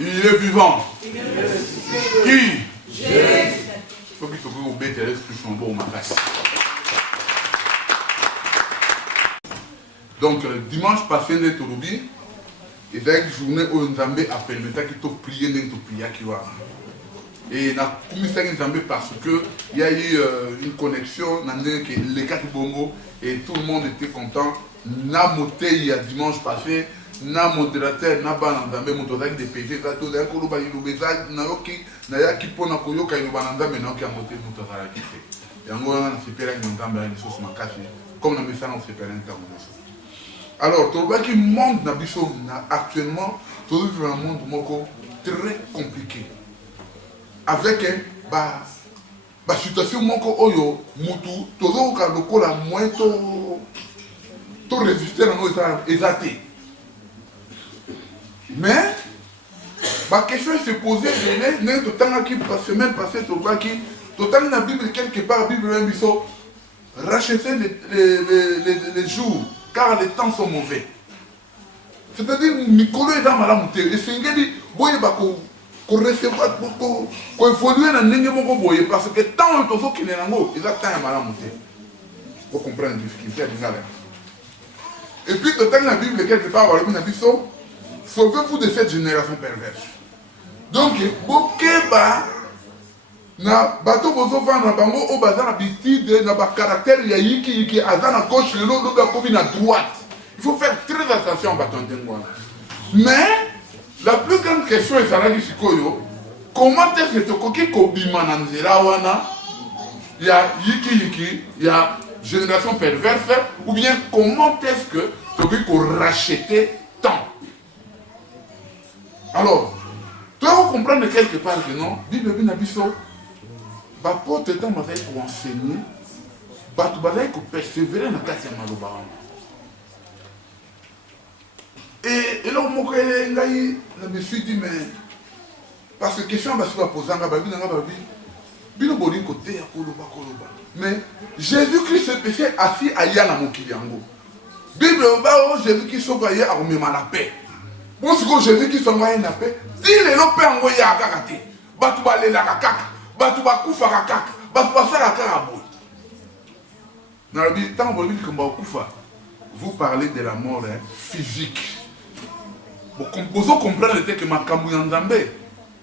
Il est vivant. Qui? Jésus. Faut qu'il te obéisse à l'esprit son bon ma face. Donc, dimanche passé, nous avons dit, et avec une journée où nous avons appelé, nous avons prié, nous avons prié. Et nous avons commis parce qu'il y a eu une connexion, les quatre bongo, et tout le monde était content. Nous avons monté il y a dimanche passé, nous avons modérateur, nous avons monté des PG, nous avons monté comme nous avons fait. Alors, le monde actuellement, c'est un monde très compliqué. Avec une situation tout résister à nos exaltés. Mais, la question se posée, la semaine passée, la Bible, quelque part, la Bible même, racheter les jours. Car les temps sont mauvais. C'est-à-dire, Nicolas est dans ma lampe. Et c'est une dit, qu'on recevoir, qu'on évolue dans le monde, parce que tant que qui n'est pas là, ils attendent ma lampe. Vous comprenez la difficulté. Et puis, le temps de la Bible, quelque part, on a dit, sauvez-vous de cette génération perverse. Donc, Bokeba, na bato bozova na bango o baza na bitide na ba caractère ya yiki aza na gauche le lo ba komi na droite. Il faut faire très attention à bato ndengwana. Mais la plus grande question est ça sikoyo, comment est-ce que tokoki kobima na nzela wana ya yiki ya génération perverse ou bien comment est-ce que tokoki ko racheter temps. Alors, tu dois comprendre quelque part que non, Bible na biso Bapote temps pour enseigner, batu bazali ko persévérer na kati ya maloba wana. Et là moko ngai na me suis dit mais parce que question basi ba posanga ba bina ba bi bino boli côté ya koloba. Mais Jésus-Christ est péché assis aya na mokili yango. Bible ba Jésus-Christ so ba ya a remema la paix. Bon ce que Jésus-Christ so ba na paix, dit le no paix ngo ya kakate. Batu ba lela kakaka. Batu bakufa kakaka, batu basala kaka boy. Dans la Bible, tant que vous parlez de la mort physique. Vous comprenez que makambu ya nzambe.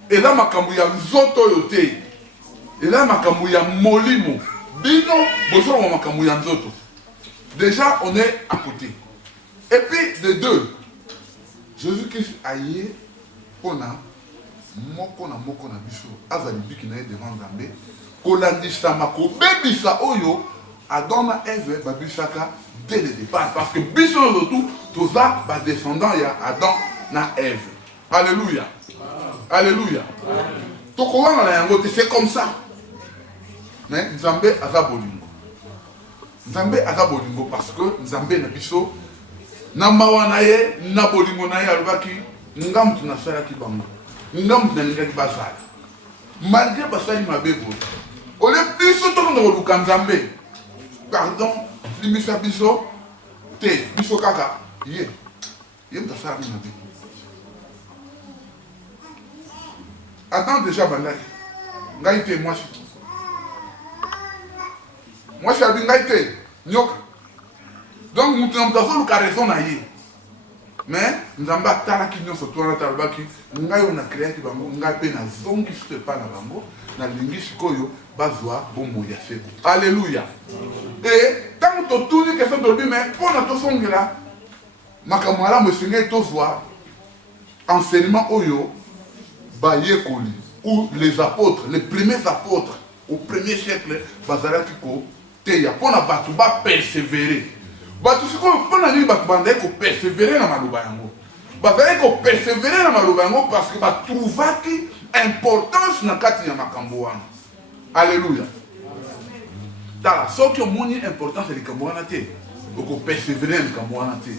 Et là makambu ya nzoto yote. Et là makambu ya molimo. Bino bozo makambu ya nzoto. Déjà on est à côté. Et puis de deux, Jésus-Christ a yé pona moko na biso azali biki na devant Nzambe kolandisa mako bebisa oyo adona Ève babisaka dès le départ parce que biso tout toza ba descendant ya Adam na Ève. Alléluia. Alléluia. Tokowana na yango c'est comme ça. Mais Nzambe aza bolingo. Nzambe aza bolingo parce que Nzambe na biso na mawana ye na bolingo na ye alobaki ngamtu na sala ki bango. Nous malgré basali mabebo ole biso to ndo lukanzambe pardon limisa biso te biso kaka ye mtasala mabe attends déjà bandaki ngai te moi je abi ngai te nyoka donc mutu mtazo luka raison na ye. Mais nous avons talaki nyonso twana talbaki ngai on a créé ki bango ngai pe na zongi se pa na bango na lingi sikoyo bazwa bombo ya seko. Alléluia. Et tant que tout ni question de mais pour na to songela makamala mo singa to zwa enseignement oyo ba yekoli ou les apôtres, les premiers apôtres au premier siècle bazalaki ko te ya pona batu ba persévérer. Batu siko pona ni batu bande ko persévérer na maloba yango. Bazali ko persévérer na maloba yango parce que ba trouvaki importance na kati ya makambo wana. Alléluia. Dala soki omoni importance ya likambo wana te, oko persévérer na likambo wana te.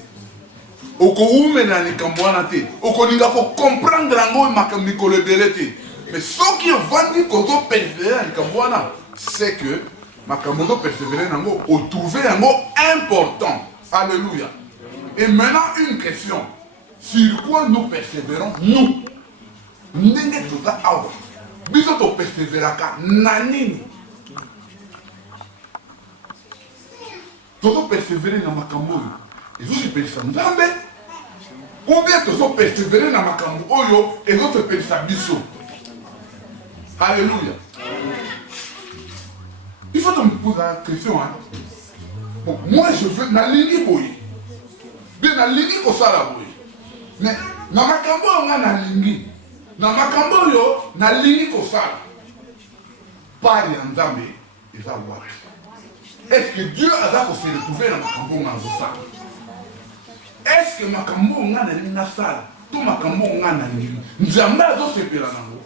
Oko umena na likambo wana te, oko ninga ko comprendre yango makambo mikolo ebele te. Mais soki ovandi ko persévérer na likambo wana, c'est que makambo persévérer nango o trouver yango important. Alléluia. Et maintenant une question, sur quoi nous persévérons nous? ndenge toza awa biso toperseveraka na nini tozopersevere na makambo oyo ezosepelisa nzambe ou bien tozopersevere na makambo oyo ezosepelisa biso. Alléluia. Il faut que me pose la question. Hein? Bon, moi je veux na lingi boye. Bien na lingi kosala boye. Mais na makambo nga na lingi. Na makambo yo na lingi kosala. Par ya nzambe eza wapi? Est-ce que Dieu a se retrouvé dans makambo nga kosala? Est-ce que makambo nga na lingi nasala? To makambo nga na lingi. Nzambe azosepela nango.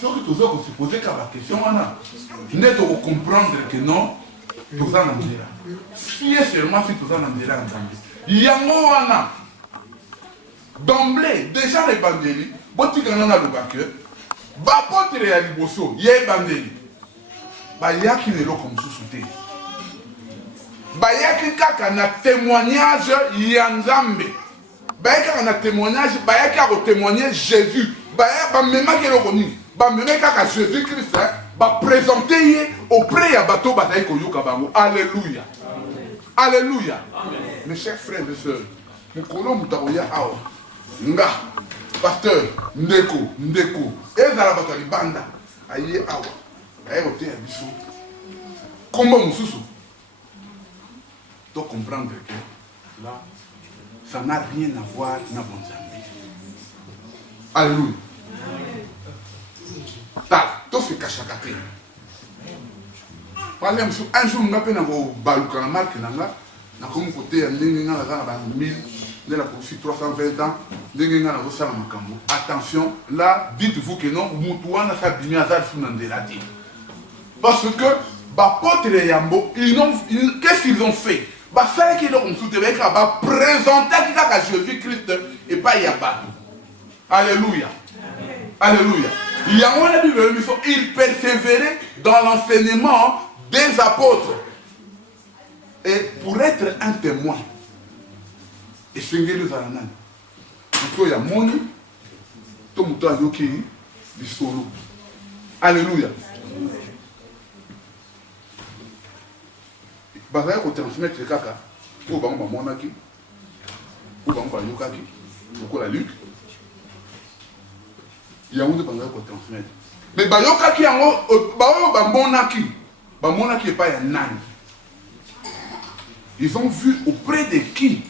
Ce que tu dois se poser comme la question, n'est de comprendre que non, tu as un endroit. Si seulement si tu as un endroit, il y a un endroit. D'emblée, déjà l'évangile, si tu as un endroit, bapotre ya liboso, il y a l'évangile. Il y a qui n'est pas comme sous-souté. Il y a qui a un témoignage, il y a un Zambé. Il y a un témoignage, il y a un témoignage Jésus. Il y a un témoignage Jésus-Christ, présenter auprès de bateau bataille koyoka bango. Alléluia. Alléluia. Mes chers frères et sœurs, nous connaissons Mutaoya Awa. Nga, pasteur, Ndeko, et dans la bataille banda, aïe Awa, aïe au théâtre biso. Comment Moussoussou? Tu dois comprendre que là, ça n'a rien à voir avec la bonne Zambie. Alléluia. Tout se cache à côté. Un jour, je vais baluka na marque nanga na comme côté ndenge nga na ba 1000 de la profit 320 ans ndenge nga na ko sala makambo. Attention, là dites-vous que non mutu wana sa bimi azal suna ndelati. Parce que ba potre yambo qu'est-ce qu'ils ont fait? Ba ça qui leur ont soutenu ba présenter kaka Jésus-Christ et pas Yabato. Alléluia. Alléluia. Il persévérait dans l'enseignement des apôtres. Et pour être un témoin, et c'est ce que nous avons dit. Alléluia. Vous allez transmettre le caca. Vous allez monaki. Vous allez yokaki. Vous allez Luc. Il y a un transmettre. Mais bayokaki yango bamonaki pas un nani. Ils ont vu auprès de qui?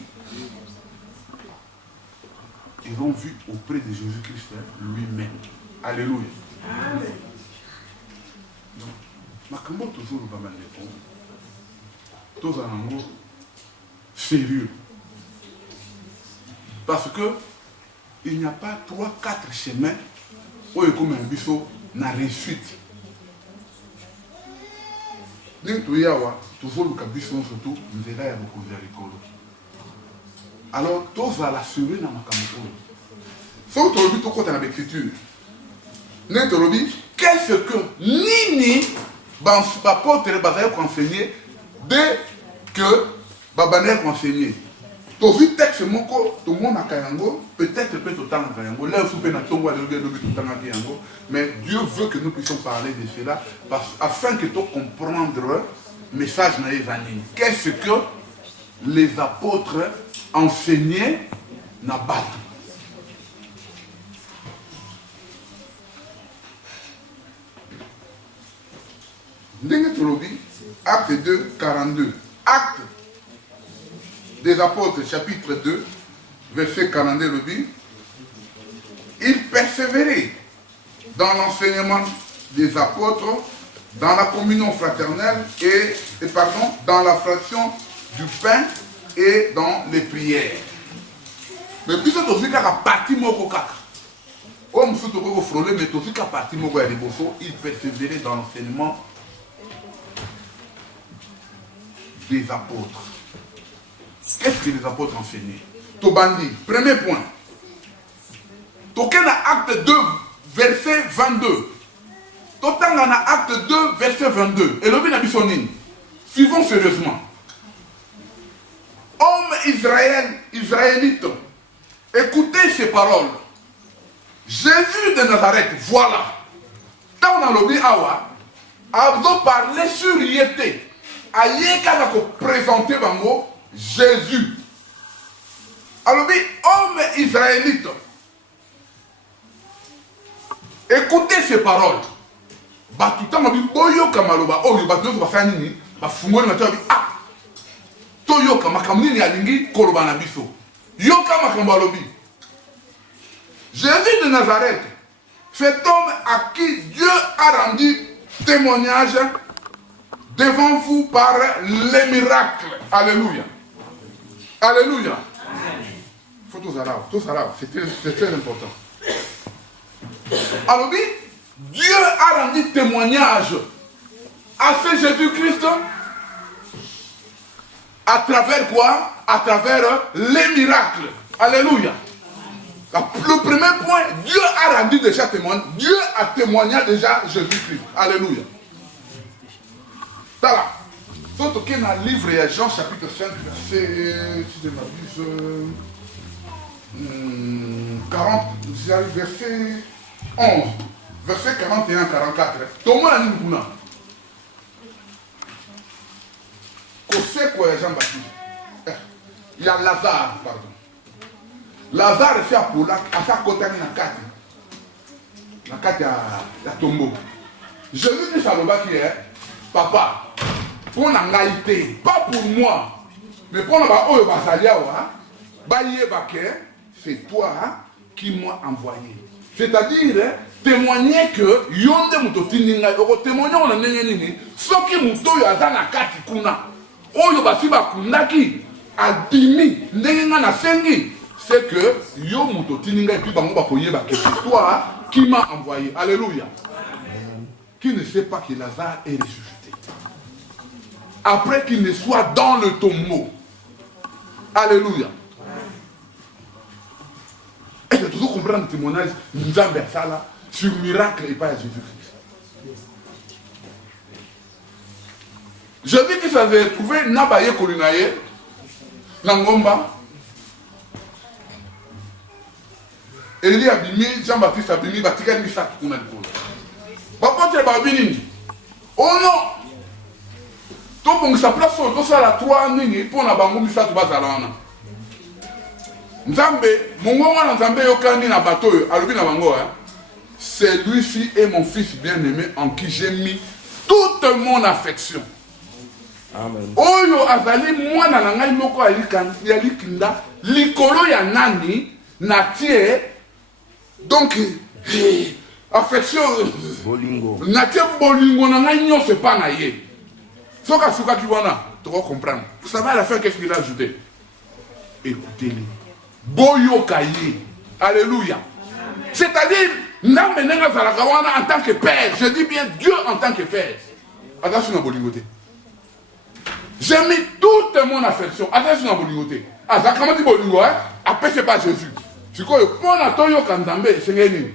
Ils ont vu auprès de Jésus-Christ lui-même. Alléluia. Amen. Makambo toujours le bama le tous en ango sérieux. Parce que il n'y a pas 3-4 chemins où il y a comme un biseau na réussite. Dès que tu y as toujours le biseau surtout nous aider à reposer à l'école. Alors tous va l'assurer dans ma campagne. Faut que tu le côté de l'écriture. Qu'est-ce que Nini apôtre va enseigner dès que Babaner enseigner. Tu as vu le texte, tout le monde a Kayango, peut-être peut tout le temps à Kayango. Là, il faut que nous mais Dieu veut que nous puissions parler de cela afin que tu comprennes le message dans les années. Qu'est-ce que les apôtres enseignaient dans le bateau? Acte 2, 42. Acte des apôtres, chapitre 2, verset 42, le dit, ils persévéraient dans l'enseignement des apôtres, dans la communion fraternelle et dans la fraction du pain et dans les prières. Mais puis c'est aussi qu'à partir moko kaka. Comme si tu peux frôler, mais aussi qu'à partir moko ya liboso, ils persévéraient dans l'enseignement des apôtres. Qu'est-ce que les apôtres enseignaient? Tobandi, premier point. Token à acte 2, verset 22. Totanga na acte 2, verset 22. Et le bin abisonine. Suivons sérieusement. Hommes israélites, écoutez ces paroles. Jésus de Nazareth, voilà. Quand on a lobby awa, avons parlé sur Yété. Aïe quand on a présenté bango Jésus. Alors, homme israélite, écoutez ces paroles. Bah tout le temps, on dit boyo kamaloba, oh yoba deux ba sanini, ba fungoli matin ah. Toyo kamakamni ni alingi koloba na biso. Yo kamakambalobi. Jésus de Nazareth, cet homme à qui Dieu a rendu témoignage devant vous par les miracles. Alléluia. Alléluia. Il faut tout ça là, c'est très important. Alors, Dieu a rendu témoignage à ce Jésus-Christ à travers quoi? À travers les miracles. Alléluia. Le premier point, Dieu a rendu déjà témoignage. Dieu a témoigné déjà Jésus-Christ. Alléluia. Voilà. Surtout qu'il y a un livre, Jean chapitre 5, verset, si je m'abuse, 40, verset 11, verset 41-44. Thomas a dit Bouna. C'est quoi Jean-Baptiste? Il y a Lazare, pardon. Lazare fait à Poulac, à sa côté de la carte à tombeau. Je lui dis à Loba qui est, papa, pour l'angaïté, pas pour moi, mais pour c'est toi qui m'as envoyé. C'est-à-dire, témoigner que yonde mutotininga, témoigner on a nengenini, ce qui muto yaza na kati kuna, oyo basiba kunaki, adimi, nengenga na sengi, c'est que yo mutotininga et puis bango bakoyeba que c'est toi qui m'a envoyé. Alléluia. Qui ne sait pas que Lazare est ressuscité. Après qu'il ne soit dans le tombeau. Alléluia. Et de toujours comprendre le témoignage Nzambe Sala sur le miracle et pas à Jésus-Christ. Je dis qu'il s'avait trouvé Nabaye Kolinaye, Nangomba. Élie Abimi, Jean-Baptiste Abimi, Batika Nisa Kuna Dipolo. Papa tu Babini. Oh non! Tout le monde sa place, tout ça la 3 nini pour na bango misa tu bazalana. Nzambe, mongonga Nzambe yokandi na bateau, alobi na bango hein. Celui-ci est mon fils bien-aimé en qui j'ai mis toute mon affection. Amen. Oyo azali mwana na ngai moko ya likinda likolo ya nani na tie donc affection bolingo na tie bolingo na ngai nyonso pa na ye. Soka soka ki wana tu vas comprendre. Vous savez à la fin qu'est-ce qu'il a ajouté? Écoutez-les. Boyoka ye. Alléluia. C'est-à-dire n'amenenga zalakawana en tant que père. Je dis bien Dieu en tant que père. Attention à bolingoté. J'ai mis toute mon affection. Attention à bolingoté. Ah, ça comment dit bolingo hein? Après c'est pas Jésus. C'est quoi le point à toyo kandambe c'est nini?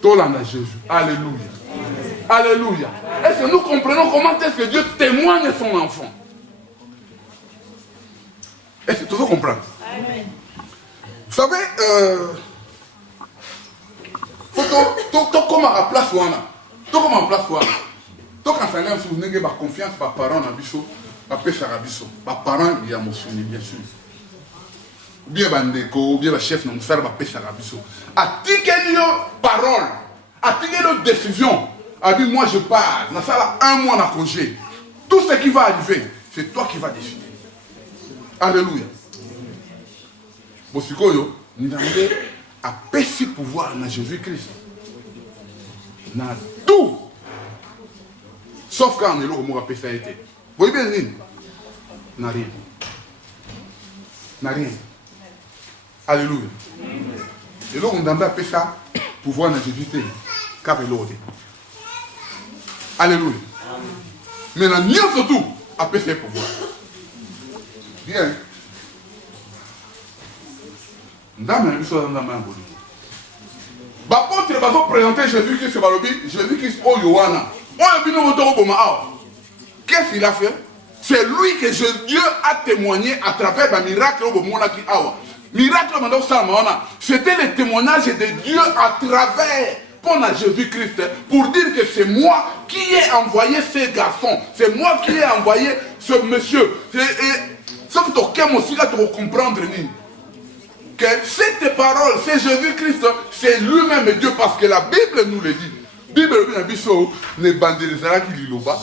Tolanda Jésus. Alléluia. Alléluia. Est-ce que nous comprenons comment est-ce que Dieu témoigne son enfant? Est-ce que tu veux comprendre? Amen. Vous savez, faut comment à place wana. Comment en place wana. Quand ça vient sur une confiance par parents na biso, par pêcheur à biso, par parents il y a mon souvenir bien sûr. Ou bien bandeko, ou bien chef na musala par pêcheur à biso. A tikelio parole, a tikelio décision. A dit moi je pars, na sala 1 mois na congé. Tout ce qui va arriver, c'est toi qui vas décider. Alléluia. Bosikoyo, nous avons à pécher pouvoir dans Jésus-Christ. Dans tout. Sauf quand on est là, on a péché été. Vous voyez bien, n'a rien. N'a rien. Alléluia. Et là, on a péché pouvoir dans Jésus-Christ. Car il l'autre. Alléluia. Mais la nuit surtout, à péché pouvoir. Bien. L'apôtre va présenter Jésus-Christ. Jésus-Christ au Yohana. Qu'est-ce qu'il a fait? C'est lui que Dieu a témoigné à travers le miracle au moment qui a. miracle, c'était le témoignage de Dieu à travers pour Jésus-Christ, pour dire que c'est moi qui ai envoyé ces garçons, c'est moi qui ai envoyé ce monsieur. Ça me toque aussi là pour comprendre que cette parole, c'est Jésus-Christ, c'est lui-même Dieu, parce que la Bible nous le dit. Bible ne bandelezaraki liloba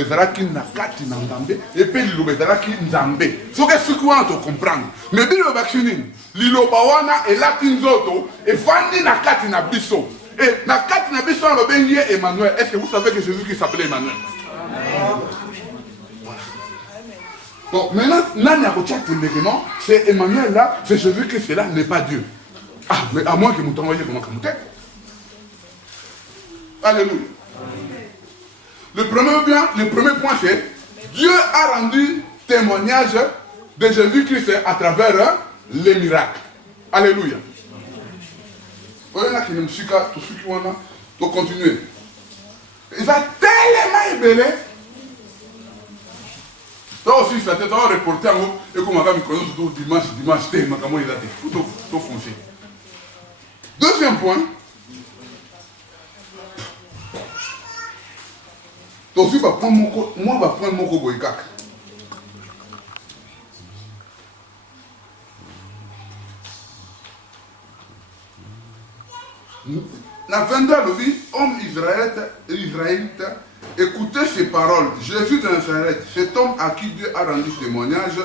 ezalaki na kati na nzambe et puis liloba ezalaki nzambe soki soki wana tocomprendre mais Bible bakisi nini liloba wana elaki nzoto efandi na kati na biso et na kati na biso wana babengi ye Emmanuel. Est-ce que vous savez que Jésus-Christ s'appelait Emmanuel? Bon, maintenant, nani akotia tembeke non, c'est Emmanuel là, c'est Jésus-Christ là, n'est pas Dieu. Ah, mais à moins que vous t'envoyez comment comme tête. Alléluia. Le premier point c'est Dieu a rendu témoignage de Jésus-Christ à travers les miracles. Alléluia. Vous voyez là qu'il y a une musique, tout ce qui est là, pour continuer. Il va tellement ébélé. Ça aussi, ça t'est reporté en haut, et comme on va me connaître tout dimanche, t'es, ma camoufle, il a tout foncé. Deuxième point. Moi, je vais prendre mon koboïkak. La 22 le vie, homme israélite, écoutez ces paroles. Jésus de Nazareth, cet homme à qui Dieu a rendu témoignage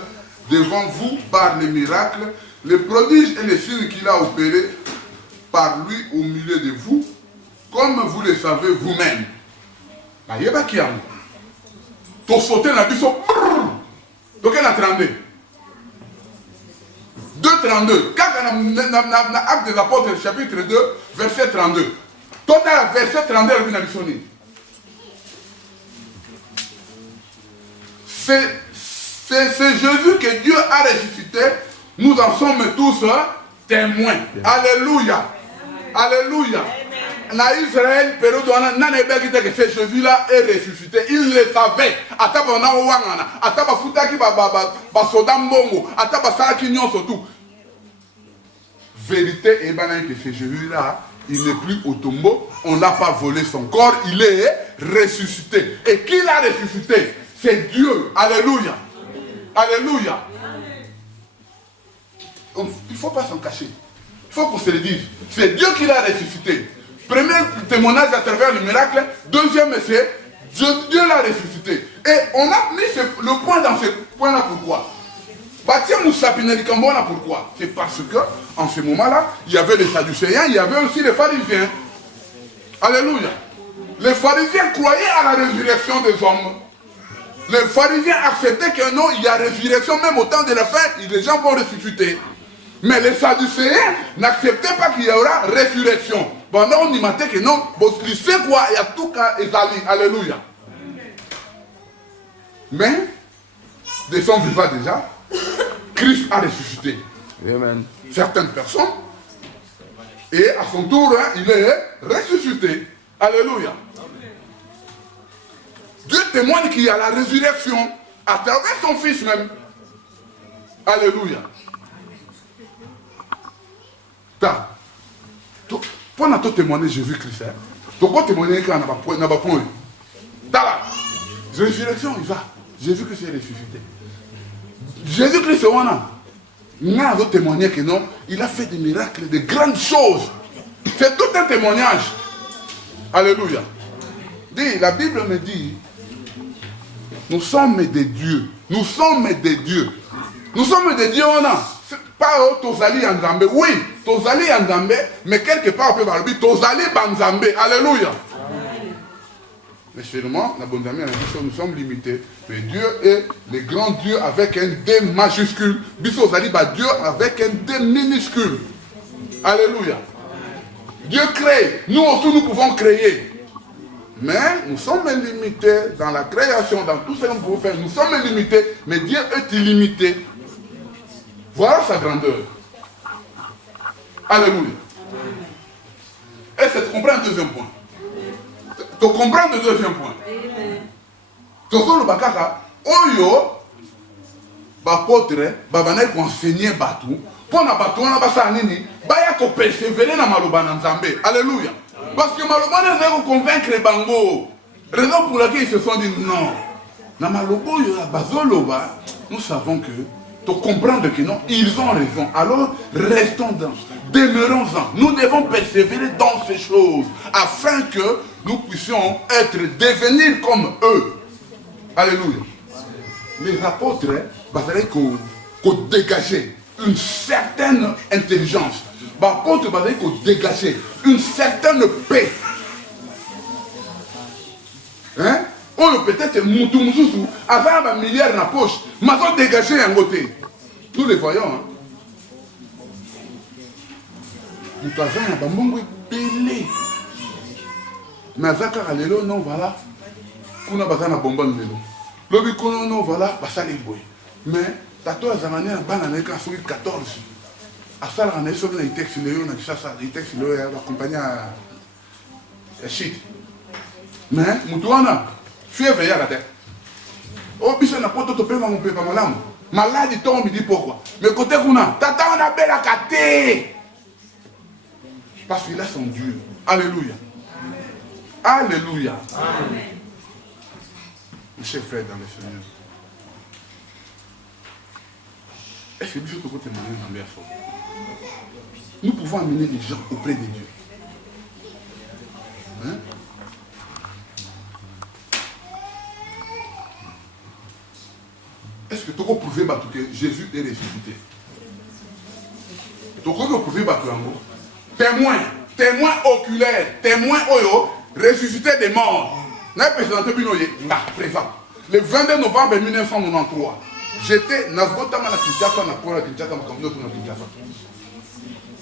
devant vous par les miracles, les prodiges et les signes qu'il a opérés par lui au milieu de vous, comme vous le savez vous-même. Il y a qui a tu sauté dans la biseau. Donc elle a 32. 2,32. Quand on a Actes des Apôtres, chapitre 2, verset 32. Total, verset 32, elle vient à c'est Jésus que Dieu a ressuscité. Nous en sommes tous témoins. Alléluia. Alléluia. En Israël, que ce Jésus-là est ressuscité. Il le savait. Vérité est que ce Jésus-là, il n'est plus au tombeau. On n'a pas volé son corps. Il est ressuscité. Et qui l'a ressuscité? C'est Dieu. Alléluia. Alléluia. Il ne faut pas s'en cacher. Il faut qu'on se le dise. C'est Dieu qui l'a ressuscité. Premier témoignage à travers le miracle. Deuxième, c'est Dieu l'a ressuscité. Et on a mis le point dans ce point-là. Pourquoi? Pourquoi? C'est parce que en ce moment-là, il y avait les Sadducéens, il y avait aussi les pharisiens. Alléluia. Les pharisiens croyaient à la résurrection des hommes. Les pharisiens acceptaient que non, il y a résurrection, même au temps de la fin, les gens vont ressusciter. Mais les Sadducéens n'acceptaient pas qu'il y aura résurrection. Bon, on dit que non, il sait quoi, il y a tout cas, alléluia. Mais, des sont vivants déjà, Christ a ressuscité. Amen. Certaines personnes, et à son tour, il est ressuscité. Alléluia. Dieu témoigne qu'il y a la résurrection à travers son Fils même. Alléluia. Pendant tout témoigner Jésus-Christ, tu peux témoigner qu'il n'a pas point. La résurrection, il va. Jésus-Christ est ressuscité. Jésus-Christ, on a témoigné que non, il a fait des miracles, de grandes choses. C'est tout un témoignage. Alléluia. La Bible me dit, nous sommes des dieux. Nous sommes des dieux. Nous sommes des dieux, on a. Pas Tozali en Zambé. Oui, Tozali en Zambé, mais quelque part, on peut parler Tozali en Zambé. Alléluia. Mais seulement, nous sommes limités. Mais Dieu est le grand Dieu avec un D majuscule. Biso Zali, Dieu avec un D minuscule. Alléluia. Dieu crée. Nous aussi, nous pouvons créer. Mais nous sommes limités dans la création, dans tout ce que nous pouvons faire. Nous sommes limités, mais Dieu est illimité. Voilà sa grandeur. Alléluia. Est-ce que tu comprends le deuxième point? Tu comprends le deuxième point? Tu comprends le bakaka? Oyo, l'apôtre, va venir enseigner Batou Pour na batouana basa nini, baya ko persévérer na maloba na Nzambe. Alléluia. Parce que maloba na zéro convaincre bango. Raison pour laquelle ils se sont dit non. Na malobo yo bazoloba, nous savons que pour comprendre que non, ils ont raison. Alors restons dans, demeurons-en. Nous devons persévérer dans ces choses afin que nous puissions devenir comme eux. Alléluia. Les apôtres, qu'on dégager une certaine intelligence. Les apôtres, qu'on dégager une certaine paix. Hein? Oh, peut-être Moutou Moussou, avant un milliard dans la poche, mais ils ont dégagé un côté. Nous les voyons. Hein? Moutou Azan, il y a un bon belé. Mais Azaka, non, voilà. Kuna bazana bonbon lelo. Lobi kono no voilà basali boy. Mais tato azamane na bana na ka soki 14. Asala na so na texte leo na kisasa, i texte leo ya compagnie ya shit. Mais mutuana, fie veya la tête. O biso na poto to pe ma mpe pa malamu. Maladi to mi dit pourquoi. Mais côté kuna, tata on a bela kate. Parce qu'il a son Dieu. Alléluia. Alléluia. Amen. Mes chers frères dans le Seigneur, est-ce que nous pouvons témoigner dans leur foi? Nous pouvons amener les gens auprès de Dieu. Hein? Est-ce que tu peux prouver que Jésus est ressuscité? Tu peux prouver que témoin oculaire, témoin oyo, ressuscité des morts. Présent. Le 22 novembre 1993, j'étais dans Kinshasa,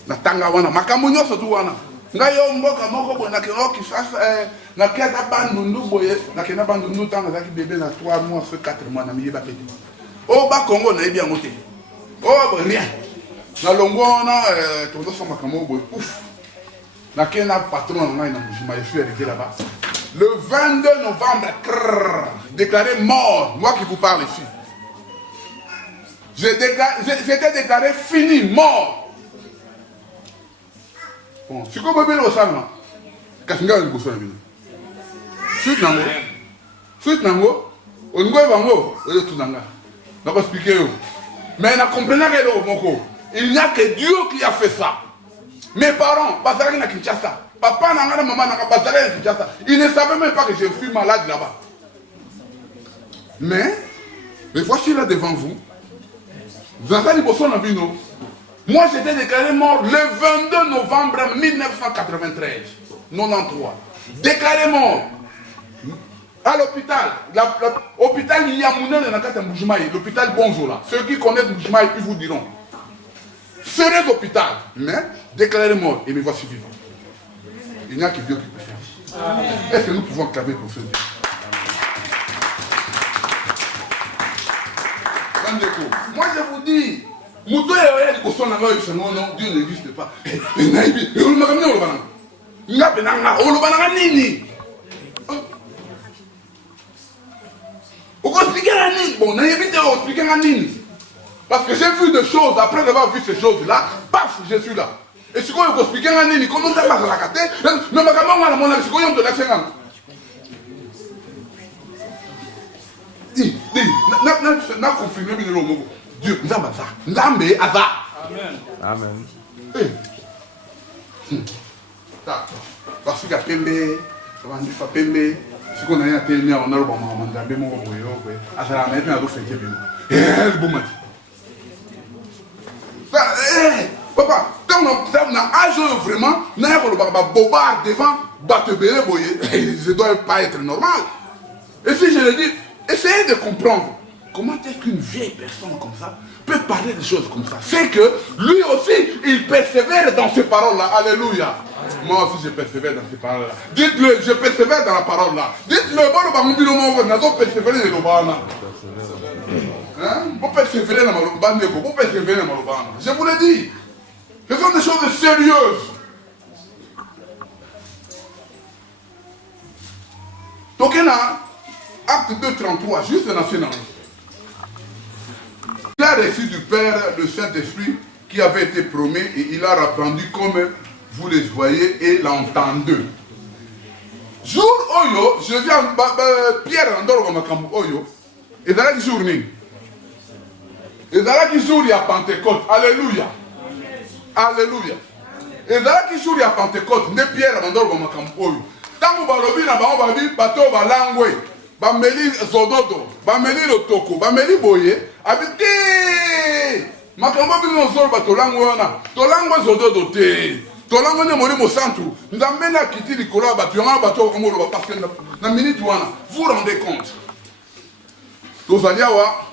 na Tangawana, Makamunyo Sotuana. Ngayo mboka moko boy na kero Kinshasa na keta bandundu boye na kena bandundu tanga zaki bébé na 3 mois sur 4 mois na mieba petit. Oh ba Congo na bien moté. Oh rien. Na longona tozo so makamo boy ouf. Na kena patron na na mujima je suis arrivé là-bas. Le 22 novembre, déclaré mort, moi qui vous parle ici. J'étais déclaré fini, mort. Bon, c'est comme un peu ça, non? Qu'est-ce que vous avez dit? Suite Nango. Suite Nango. On ne va pas tout Nanga. On va expliquer. Mais on a compris que il n'y a que Dieu qui a fait ça. Mes parents, Bazaraki na Kinshasa. Papa n'a maman n'a pas Bazaraki na Kinshasa. Ils ne savaient même pas que je suis malade là-bas. Mais voici là devant vous. Moi j'étais déclaré mort le 22 novembre 1993. 93. Déclaré mort. À l'hôpital. L'hôpital Yamouna de Nakata Mbujimaï. L'hôpital Bonjour. Ceux qui connaissent Mbujimaï, ils vous diront. Serait d'hôpital, mais déclaré mort et me voici vivant. Il n'y a que Dieu qui peut faire. Est-ce que nous pouvons clamer pour ce Dieu? Moi je vous dis, Dieu n'existe pas. Parce que j'ai vu des choses, après avoir vu ces choses-là, paf, je suis là. Et ce qu'on a expliqué, comment ça va la cater, mais ma camarade, mon ami, c'est quoi de la scène? Dis, n'a confirmé le mot. Dieu, Nzambe, Aza. Amen. Parce qu'il y a Pembe, Pembe, ce qu'on a eu à Pembe, on a le bon moment, on a le bon moment, on a le bon moment. Papa, quand on a âge vraiment, on a bobard devant, je ne dois pas être normal. Et si je le dis, essayez de comprendre comment est-ce qu'une vieille personne comme ça peut parler des choses comme ça. C'est que lui aussi, il persévère dans ces paroles-là. Alléluia. Moi aussi, je persévère dans ces paroles-là. Dites-le, je persévère dans la parole-là. Dites-le, vous persévérer dans vous persévérer dans je vous l'ai dit. Ce sont des choses sérieuses. Donc, il y a acte 2:33, juste national. Il a reçu du Père le Saint-Esprit qui avait été promis et il a répandu comme vous les voyez et l'entendez. Jour Oyo, je viens Pierre Andoro Makambu Oyo, et dans la journée, et dans la jour il y a Pentecôte. Alléluia. Alléluia. Et dans la jour il y a Pentecôte, ne Pierre Andoro Makambu Oyo. Tant que balobi na bango babi bato balangwe, bameli zododo, bameli lotoko, bameli boye, abite makambo bino zoro batolangwe wana, tolangwe zododo te. Tolangwe ne mori mo centre, nzambe na kiti likolo bato yanga bato komolo parce que na minute wana, vous rendez compte. Tozaliawa,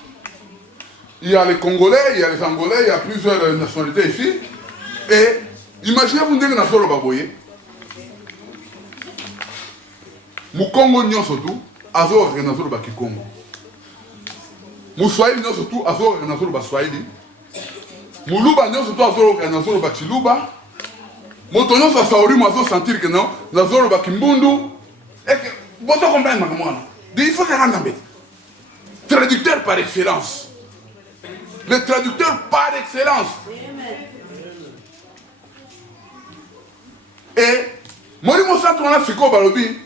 il y a les Congolais, il y a les Angolais, il y a plusieurs nationalités ici. Et imaginez-vous ndenge na solo baboye. Mukongo nyonso tu azo organiser ba Kikongo. Muswahili nyonso tu azo organiser ba Swahili. Muluba nyonso tu azo organiser ba Chiluba. Moto nyonso asauri mo azo sentir que non, nazo ba Kimbundu. Et que vous comprenez makamwana. Il faut que rendre bête. Traducteur par excellence. Le traducteur par excellence. Et Molimo Santo na siko balobi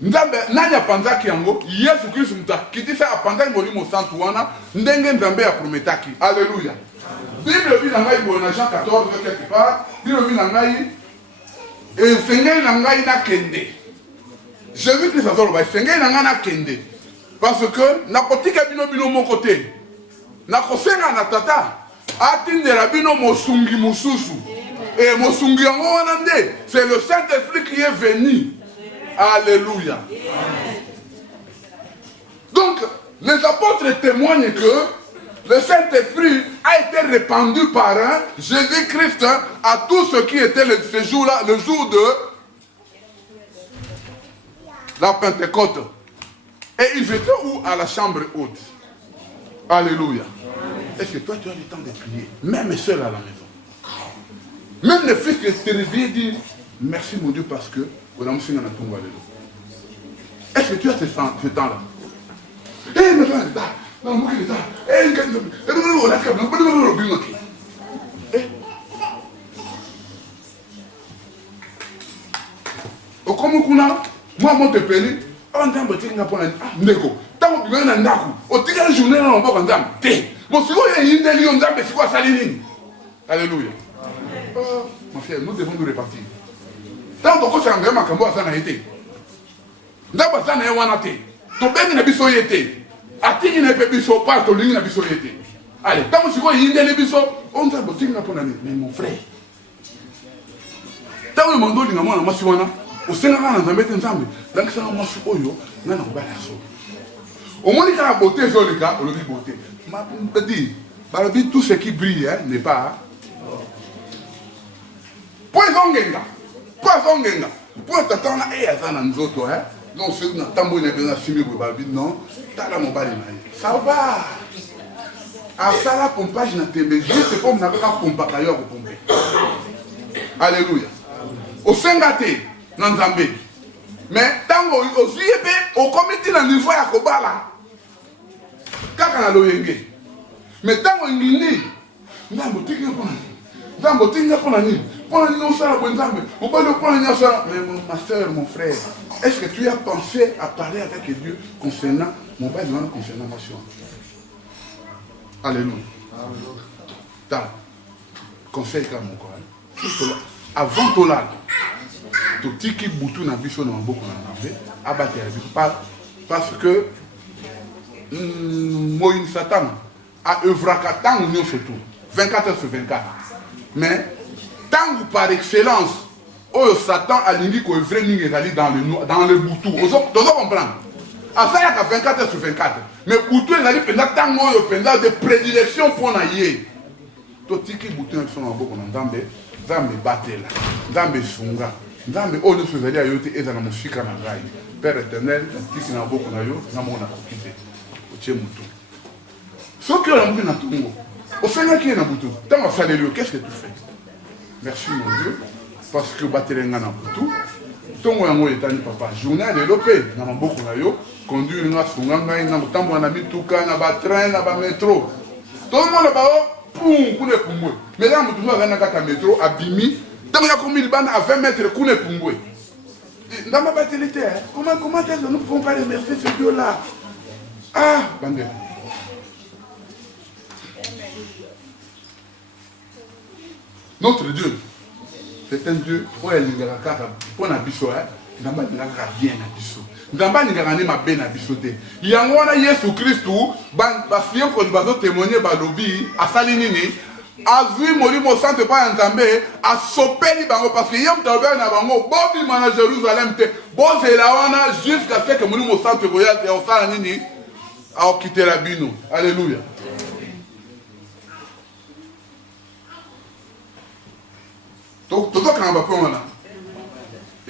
Nzambe nani apanzaki yango Yesu Kristo mutakitisa apanzaki Molimo Santo wana ndenge Nzambe ya prometaki. Alléluia. Bible bi na ngai bona Jean 14 quelque part, Bible bi na ngai et fengei na ngai na kende. Jésus Christ azolo ba fengei na ngai na kende. Parce que na kotika bino mon côté. Na kosenga na tata atindela bino mosungi mususu. Et mosungi yango wana nde, c'est le Saint-Esprit qui est venu. Alléluia. Donc, les apôtres témoignent que le Saint-Esprit a été répandu par Jésus-Christ à tous ceux qui étaient ce jour-là, le jour de la Pentecôte. Et ils étaient où? À la chambre haute. Alléluia. Est-ce que toi tu as le temps de prier, même seul à la maison? Même le fils que te réveille et dit merci mon Dieu parce que est-ce que tu as ce temps-là? Comme moi, mon te peli, on t'a dit que pour la négo. Tant que tu es un ndaku, au tir de journée, on va en dame. Mon second, il y a une délion d'âme, c'est quoi ça? Alléluia. Mon frère, nous devons nous répartir. Tant que tu as un grand macambo à ça n'a été. D'abord, ça n'a pas été. Ton bien n'a pas été. A ti n'a pas été. Pas ton ligne n'a pas été. Allez, tant que tu vois, il y a une délion, on t'a dit que pour la mais mon frère. Tant que le monde n'a pas été. Au Sénégal, on a mis un ensemble. Donc, ça a marché au yo, on a un au moins, il y a la beauté, on a la beauté. Je dis, tout ce qui brille n'est pas. Poison genga. Poison genga. Pour t'attendre, et à ça, nous autres, non, c'est une tambour, il y a fumé pour Babi, non, t'as la mobile. Ça va. À ça, la pompage n'a pas été. Juste pour n'a pas pompé ailleurs pour pomper. Alléluia. Au Sengate, dans Zambé. Mais tant qu'on aussi au comité dans le niveau à Kobala. Quand on a l'oyenge. Mais tant qu'on y dans le boutique, dans le boutique, pour la nuit, on va le prendre. Mais ma soeur, mon frère, est-ce que tu as pensé à parler avec Dieu concernant mon père, concernant ma soeur? Alléluia. T'as conseil comme mon corps. Avant tout là, tout ce qui boutou na biso na maboko na Nzambe abattre la biso parce que Moïse Satan a œuvré tant nous surtout 24 heures sur 24. Mais tant par excellence, Satan a dit que vrai ningue dans le boutou. Vous comprenez? À ça il y a 24 heures sur 24. Mais boutou il a dit pendant tant pendant de prédilection pour naïe. Tout ce qui boutou na maboko na Nzambe, Nzambe battre là. Nzambe sunga. Nzambe oyo nyonso ezali ayo te ezala mosika na ngai. Père éternel, natiki na maboko na yo, namona nakoki te. Otie mutu. Soki olamuki na tongo, ofengaki ye na butu. Ntango asaleli yo, qu'est-ce que tu fais? Merci mon Dieu, parce que batelenga na butu. Tongo yango etani papa. Journée ya lelo mpe na maboko na yo, conduire nga sunga ngai na kotambola na mituka, na batrain, na bametro. Tozomona bao poum, koune pumbwe. Mais là, nous avons un métro à Bimi, dans la commune à 20 mètres, koune pumbwe. Dans ma batélité, comment est-ce que nous ne pouvons pas remercier ce Dieu-là? Ah, bandé. Notre Dieu, c'est un Dieu où elle nous a pour la biso, n'a pas bien la biso. N'a pas ma ben la bisoté. Il y a un Jésus Christ, parce qu'il y a un témoigner balobi, à Salinini, a vu mourir au centre pas entendé, a sopé les bango, parce qu'il y a un tabouret na bango, Bobby mana Jérusalem, bon c'est là on a jusqu'à ce que mourir au centre royal et au Salinini, a quitté la bino. Alléluia. Donc, tout ça, quand on va prendre,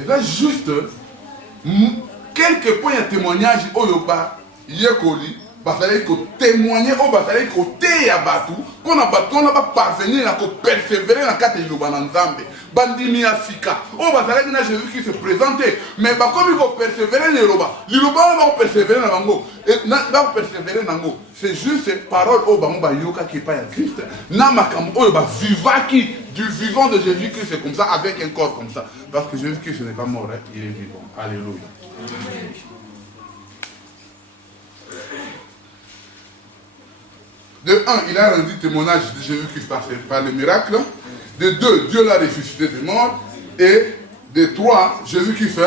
et là, juste, quelques points de témoignage, au yoba, yekoli, il faut témoigner, il faut témoigner, qu'on a parvenir à persévérer dans la carte de l'Obananzambe. Bandimi Afika. On va s'arrêter dans Jésus qui se présentait. Mais comme il faut persévérer dans l'Oba, l'Oba va persévérer dans l'Ango. Et va persévérer dans l'Ango. C'est juste parole au Bamba Yoka qui est pas à Christ. Namakam Oba vivaki du vivant de Jésus-Christ, c'est comme ça, avec un corps comme ça. Parce que Jésus-Christ n'est pas mort, hein, il est vivant. Alléluia. De 1, il a rendu témoignage de Jésus-Christ par le miracle. De 2, Dieu l'a ressuscité des morts. Et de 3, Jésus-Christ,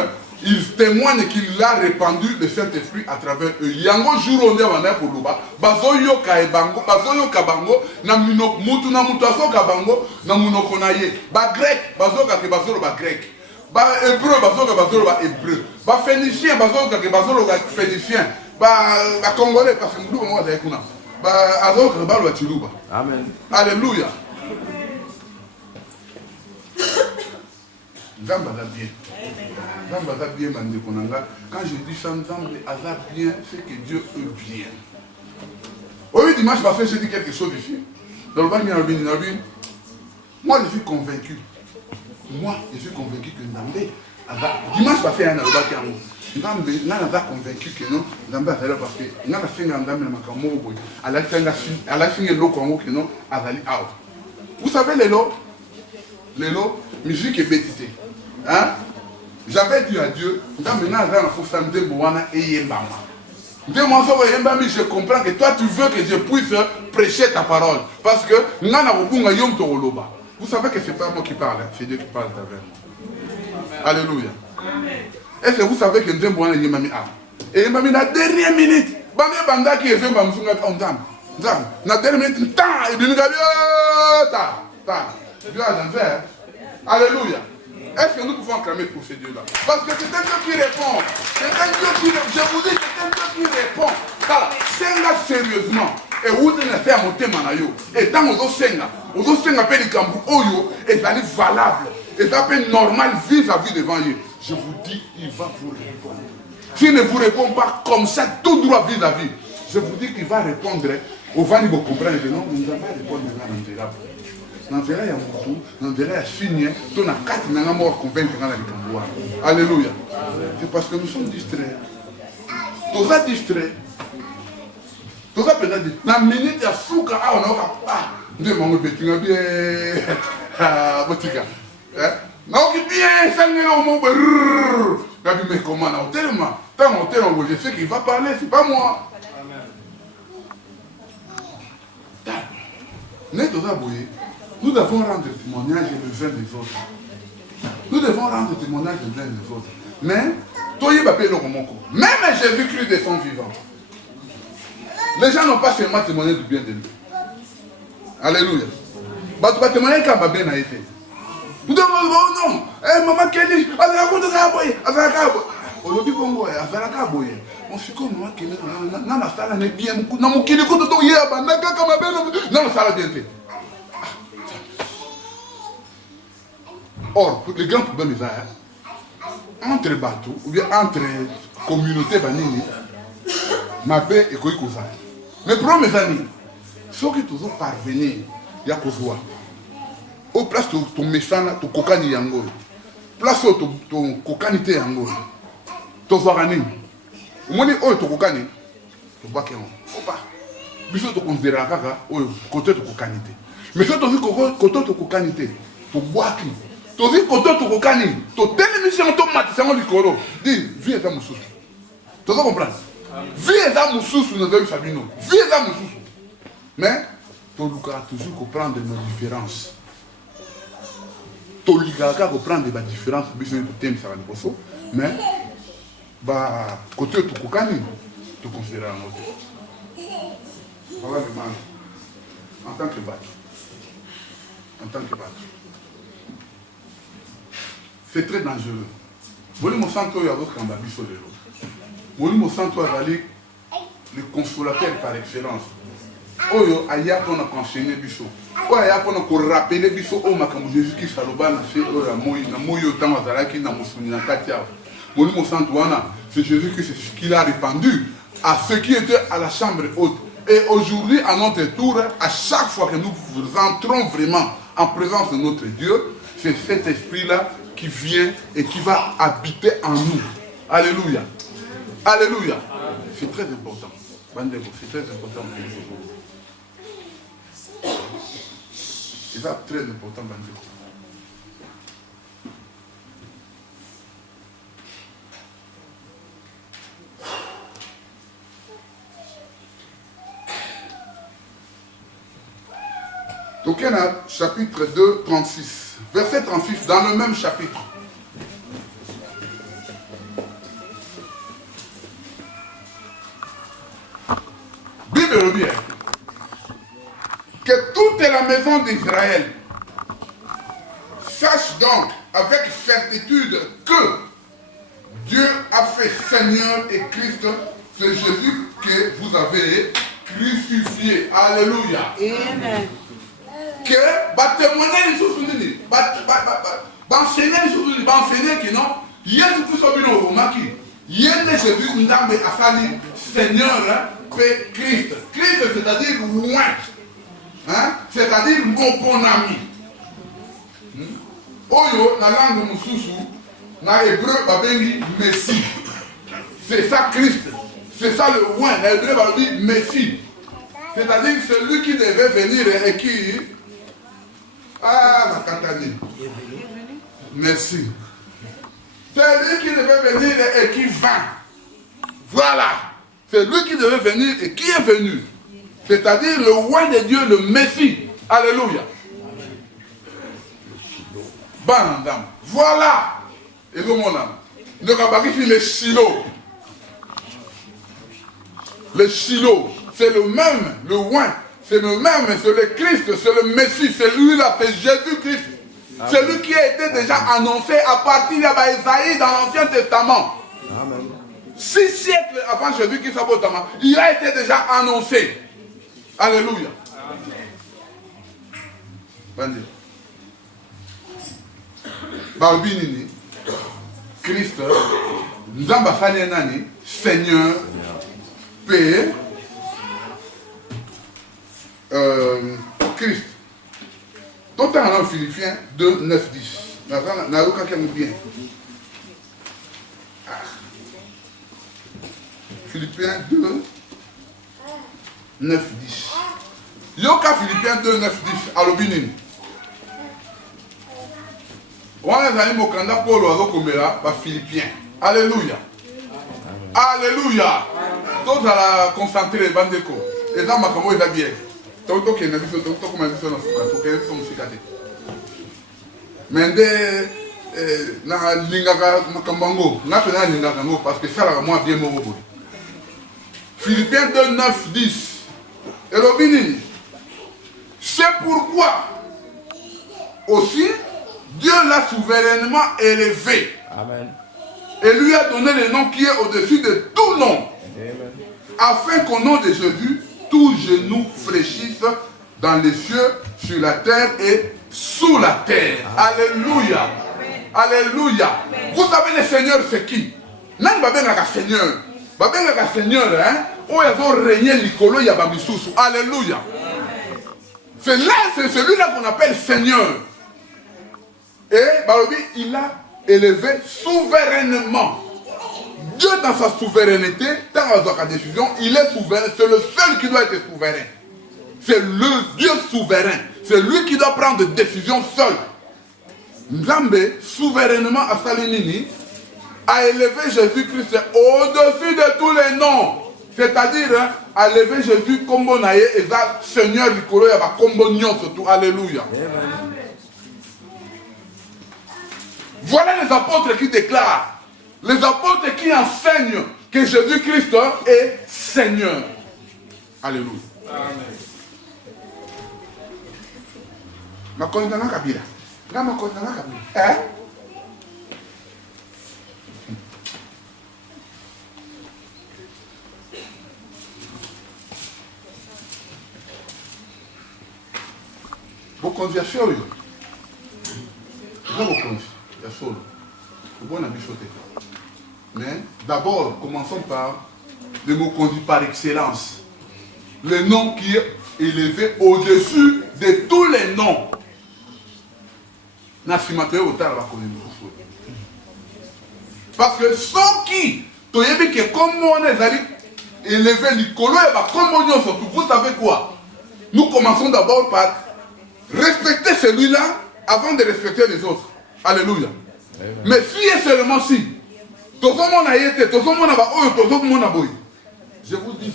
il témoigne qu'il a répandu le Saint-Esprit à travers eux. Yango jour on est en pour l'ouba. Bazoyo kaebango, bazoyo kabango, na mutu na mutaso kabango, na munoko na ye. Ba grec, bazoka ke bazolo ba grec. Ba hébreu, bazoka bazolo ba hébreu. Ba phénicien, bazoka ke bazolo ba phénicien. Ba congolais, parce que nous on va dire qu'on a. Amen. Alléluia. Quand je dis ça, bien, c'est que Dieu est bien. Oui, dimanche passé, j'ai dit quelque chose ici. Dans le bain, moi, je suis convaincu. Que Ndambé, dimanche passé, il y a un Ndambé, on a convaincu que non, Ndambé a parce que on a fait un Ndambé dans ma caméra, elle a fait un lot Congo que non, elle out. Vous savez les lots, musique et bêtité. Hein? J'avais dit à Dieu, Ndambé n'a rien à faire de Boana et Yembama. Je comprends que toi tu veux que je puisse prêcher ta parole. Parce que vous savez que ce n'est pas moi qui parle, c'est Dieu qui parle à travers moi. Alléluia. Est-ce que vous savez que Ndembo a Yemami A? Et Yemami, dans la dernière minute, Banda qui est fait, na dernière minute, et bien, alléluia. Est-ce que nous pouvons acclamer pour ce Dieu-là? Parce que c'est un Dieu qui répond. C'est un Dieu qui répond. Je vous dis, c'est un Dieu qui répond. Senga sérieusement. Et vous devez faire mon thème. Et tant que vous senga pe likambu oyo, et ça est valable. Et ça peut être normal vis-à-vis devant Dieu. Je vous dis, il va vous répondre. S'il ne vous répond pas comme ça, tout droit vis-à-vis, je vous dis qu'il va répondre. Au va vous comprendre que non, nous allons répondre maintenant. N'enverra ya mutu, n'enverra ya signe, ton a 4 n'a mort convaincre dans la Likamboua. Alléluia. C'est parce que nous sommes distraits. Tous ça distrait. Tous ça peut-être dit. La minute ya souka, on a pas. Nous demandons bien, ah, botika. Non, qui bien, ça n'est pas mon mais comment on a tellement, je sais qu'il va parler, c'est pas moi. Nous devons rendre témoignage les uns des autres. Nous devons rendre témoignage les uns des autres. Mais, même Jésus-Christ de son vivant. Les gens n'ont pas seulement témoigné du bien de lui. Alléluia. Tu vas témoigner quand bien a été. Nous devons dire non. Maman Kelly, on se comme moi qui n'a pas salle n'est bien. N'a mon qui l'écoute de hier, n'a qu'à ma belle. Non, ça va bien fait. Or, le grand problème est entre bateaux, ou bien entre communautés banini, ma paix et quoi que ça. Mais pour mes amis, ceux qui toujours parvenir, il y a quoi voir. Au place ton méchant, ton cocani yango. Place ton cocanité yango. Ton varani. Moi, oh, ton cocani. Tu vois qu'il y a un. Faut pas. Bisous, tu considères à côté de cocanité. Mais ça, tu as vu quand tu canité, tu bois qui. Tu as vu quand tu canité, tu as télémission, tu as maté, du coro. Dis, viens à mon sous. Tu dois comprendre. Viens à mon sous, nous avons Sabino. Viens à mon sous. Mais, tu dois toujours comprendre nos différences. Tu dois comprendre les différences. Mais, côté tu canité, tu considères un autre. Voilà le mal. En tant que battu. En tant que battu. C'est très dangereux. Vous me sentez il y a d'autres cambabis sur les lots. Vous me sentez le consolateur par excellence. Oyo aya pour nous enseigner biso. Oyo aya pour nous rappeler biso au makambo Jésus-Christ saloba na fait oyo na moyo temps azalaki na musuni na katia. Vous me sentez wana, c'est Jésus-Christ qui l'a répandu à ceux qui étaient à la chambre haute. Et aujourd'hui, à notre tour, à chaque fois que nous entrons vraiment en présence de notre Dieu, c'est cet esprit-là qui vient et qui va habiter en nous. Alléluia. Alléluia. C'est très important. C'est très important. C'est ça très important. Donc il y a chapitre 2, 36. Verset 36, dans le même chapitre. Bible le bien. Que toute la maison d'Israël sache donc avec certitude que Dieu a fait Seigneur et Christ, c'est Jésus que vous avez crucifié. Alléluia. Amen. Que témoigner les choses, enseigner les choses, enseigner que non, il y a tout ça bien au maki. Il y a des Jésus n'dambe asali Seigneur et Christ. Christ c'est-à-dire loin, hein, c'est-à-dire mon ami. Oyo na langue mususu na hébreu babengi Messie. C'est ça Christ. C'est ça le loin. Na hébreu babengi Messie. C'est-à-dire celui qui devait venir et qui la Catanie. Merci. C'est lui qui devait venir et qui vint. Voilà. C'est lui qui devait venir et qui est venu. C'est-à-dire le roi de Dieu, le Messie. Alléluia. Bandam. Voilà. Et vous, mon âme. Ne pas le Shiloh. Le Shiloh. C'est le même, le roi. C'est le même, c'est le Christ, c'est le Messie, c'est lui-là, c'est Jésus-Christ. C'est lui qui a été déjà annoncé à partir d'Isaïe dans l'Ancien Testament. Amen. 6 siècles avant Jésus-Christ, il a été déjà annoncé. Alléluia. Amen. Barbinini, Christ, Nzamba Nani, Seigneur, Père, Christ. Donc, dans Philippiens 2, 9, 10. N'a aucun qui bien. Philippiens 2, 9, 10. Yoka Philippiens 2, 9, 10. Alobinin. On a les amis Mokanda Paul Oazokomera, Philippiens. Alléluia. Alléluia. Donc, à la concentrer les bandeko. Et dans ma camo, il a bien. Toto qui est nabi, toto comme nabi sur notre toto qui est sur notre cité. Mais de na lingaka makambango, na pena lingaka ngo parce que ça là moi bien mon boulot. Philippiens 2, 9, 10. Et l'obéni. C'est pourquoi aussi Dieu l'a souverainement élevé. Amen. Et lui a donné le nom qui est au-dessus de tout nom. Amen. Afin qu'au nom de Jésus, tous genoux fléchissent dans les cieux, sur la terre et sous la terre. Alléluia. Alléluia. Vous savez le Seigneur c'est qui? Nan babenga Seigneur. Babenga Seigneur, hein? On a régné l'icolo yabamisusu. Alléluia. C'est là, c'est celui-là qu'on appelle Seigneur. Et Balobi, il a élevé souverainement. Dieu dans sa souveraineté, dans sa décision, il est souverain. C'est le seul qui doit être souverain. C'est le Dieu souverain. C'est lui qui doit prendre des décisions seul. Nzambe, souverainement à Salinini, a élevé Jésus-Christ au-dessus de tous les noms. C'est-à-dire, a élevé Jésus comme on a et Seigneur du Koro, il y a comme on surtout. Alléluia. Voilà les apôtres qui déclarent. Les apôtres qui enseignent que Jésus-Christ est Seigneur. Alléluia. Amen. Hein? Vos conditions, mais d'abord, commençons par le mot conduit par excellence. Le nom qui est élevé au-dessus de tous les noms. Parce que sans qui, comme on est élevé, vous savez quoi? Nous commençons d'abord par respecter celui-là avant de respecter les autres. Alléluia. Amen. Mais si et seulement si, je vous dis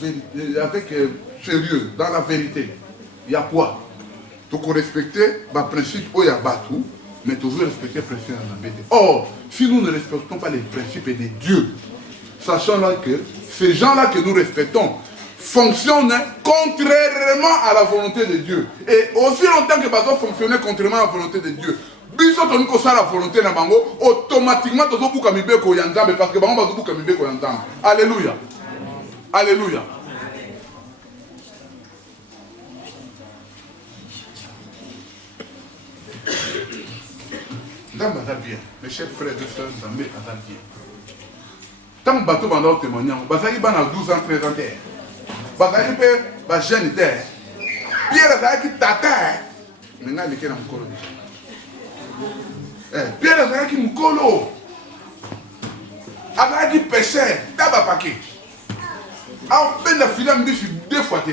avec sérieux, dans la vérité, il y a quoi? Donc respecter le principe où il y a Batou, mais toujours respecter le principe de la vérité. Or, si nous ne respectons pas les principes de Dieu, sachant là que ces gens-là que nous respectons fonctionnent contrairement à la volonté de Dieu. Et aussi longtemps que Batou fonctionnait contrairement à la volonté de Dieu, la volonté de Bango, automatiquement, parce que Bango Alléluia. Alléluia. Dans ma bien, mes chers frères et sœurs, dans mes bien. Tant que bateau va nous témoigner, Bazali ban à 12 ans, 13 ans. Bazali peut, jeune terre. Pierre Azaki tata. Maintenant, il est dans mon colo. Pierre Azaki Mukolo. Azaki pêcheur, tabapaki. En peine de filer, je me dis, deux fois.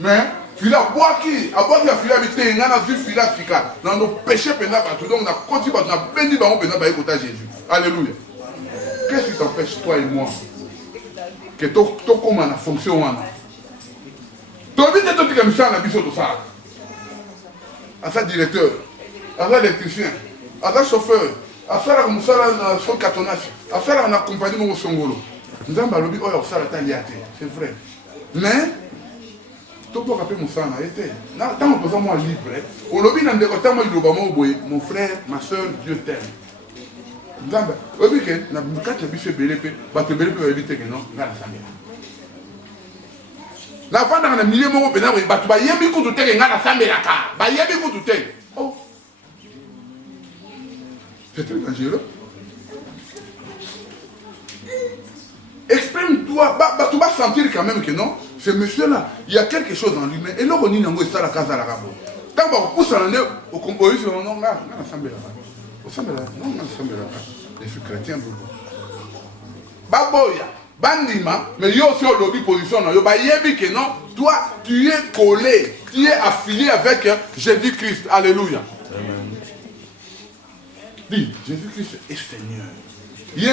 Mais, filer à boire qui a filé avec tes n'a vu filer à Fika. Dans nos péchés pénal partout. Donc, on a continué, on a béni dans mon pénal par écouter Jésus. Alléluia. Qu'est-ce qui t'empêche, toi et moi, que toi, comme on a fonctionné? Toi, vite, toi, tu as mis ça dans la biseau de ça. À sa directeur, à sa électricien, à sa chauffeur, à sa son cartonnage, à sa accompagnement au Songolo. Nous avons dit, oh, ça la liaté, c'est vrai. Mais, tout le monde a mon sang, été. Tant que nous moi libre, au lobby, mon frère, ma soeur, Dieu t'aime. Nous avons dit que nous avons dit que nous avons dit que nous la fin dans le milieu, oh, c'est très dangereux. Exprime-toi, tu vas sentir quand même que non, ce monsieur-là, il y a quelque chose en lui, mais et là, on y a la casa à la rabo. Quand on pousse en l'air, au composé, on a là, on a semblé là. On semble là, non, on a semblé là. Je suis chrétien, Baboya. Bandima, mais il y a aussi au lobby position. Non, toi, tu es collé, tu es affilié avec Jésus-Christ. Alléluia. Amen. Dis, Jésus-Christ est Seigneur. Il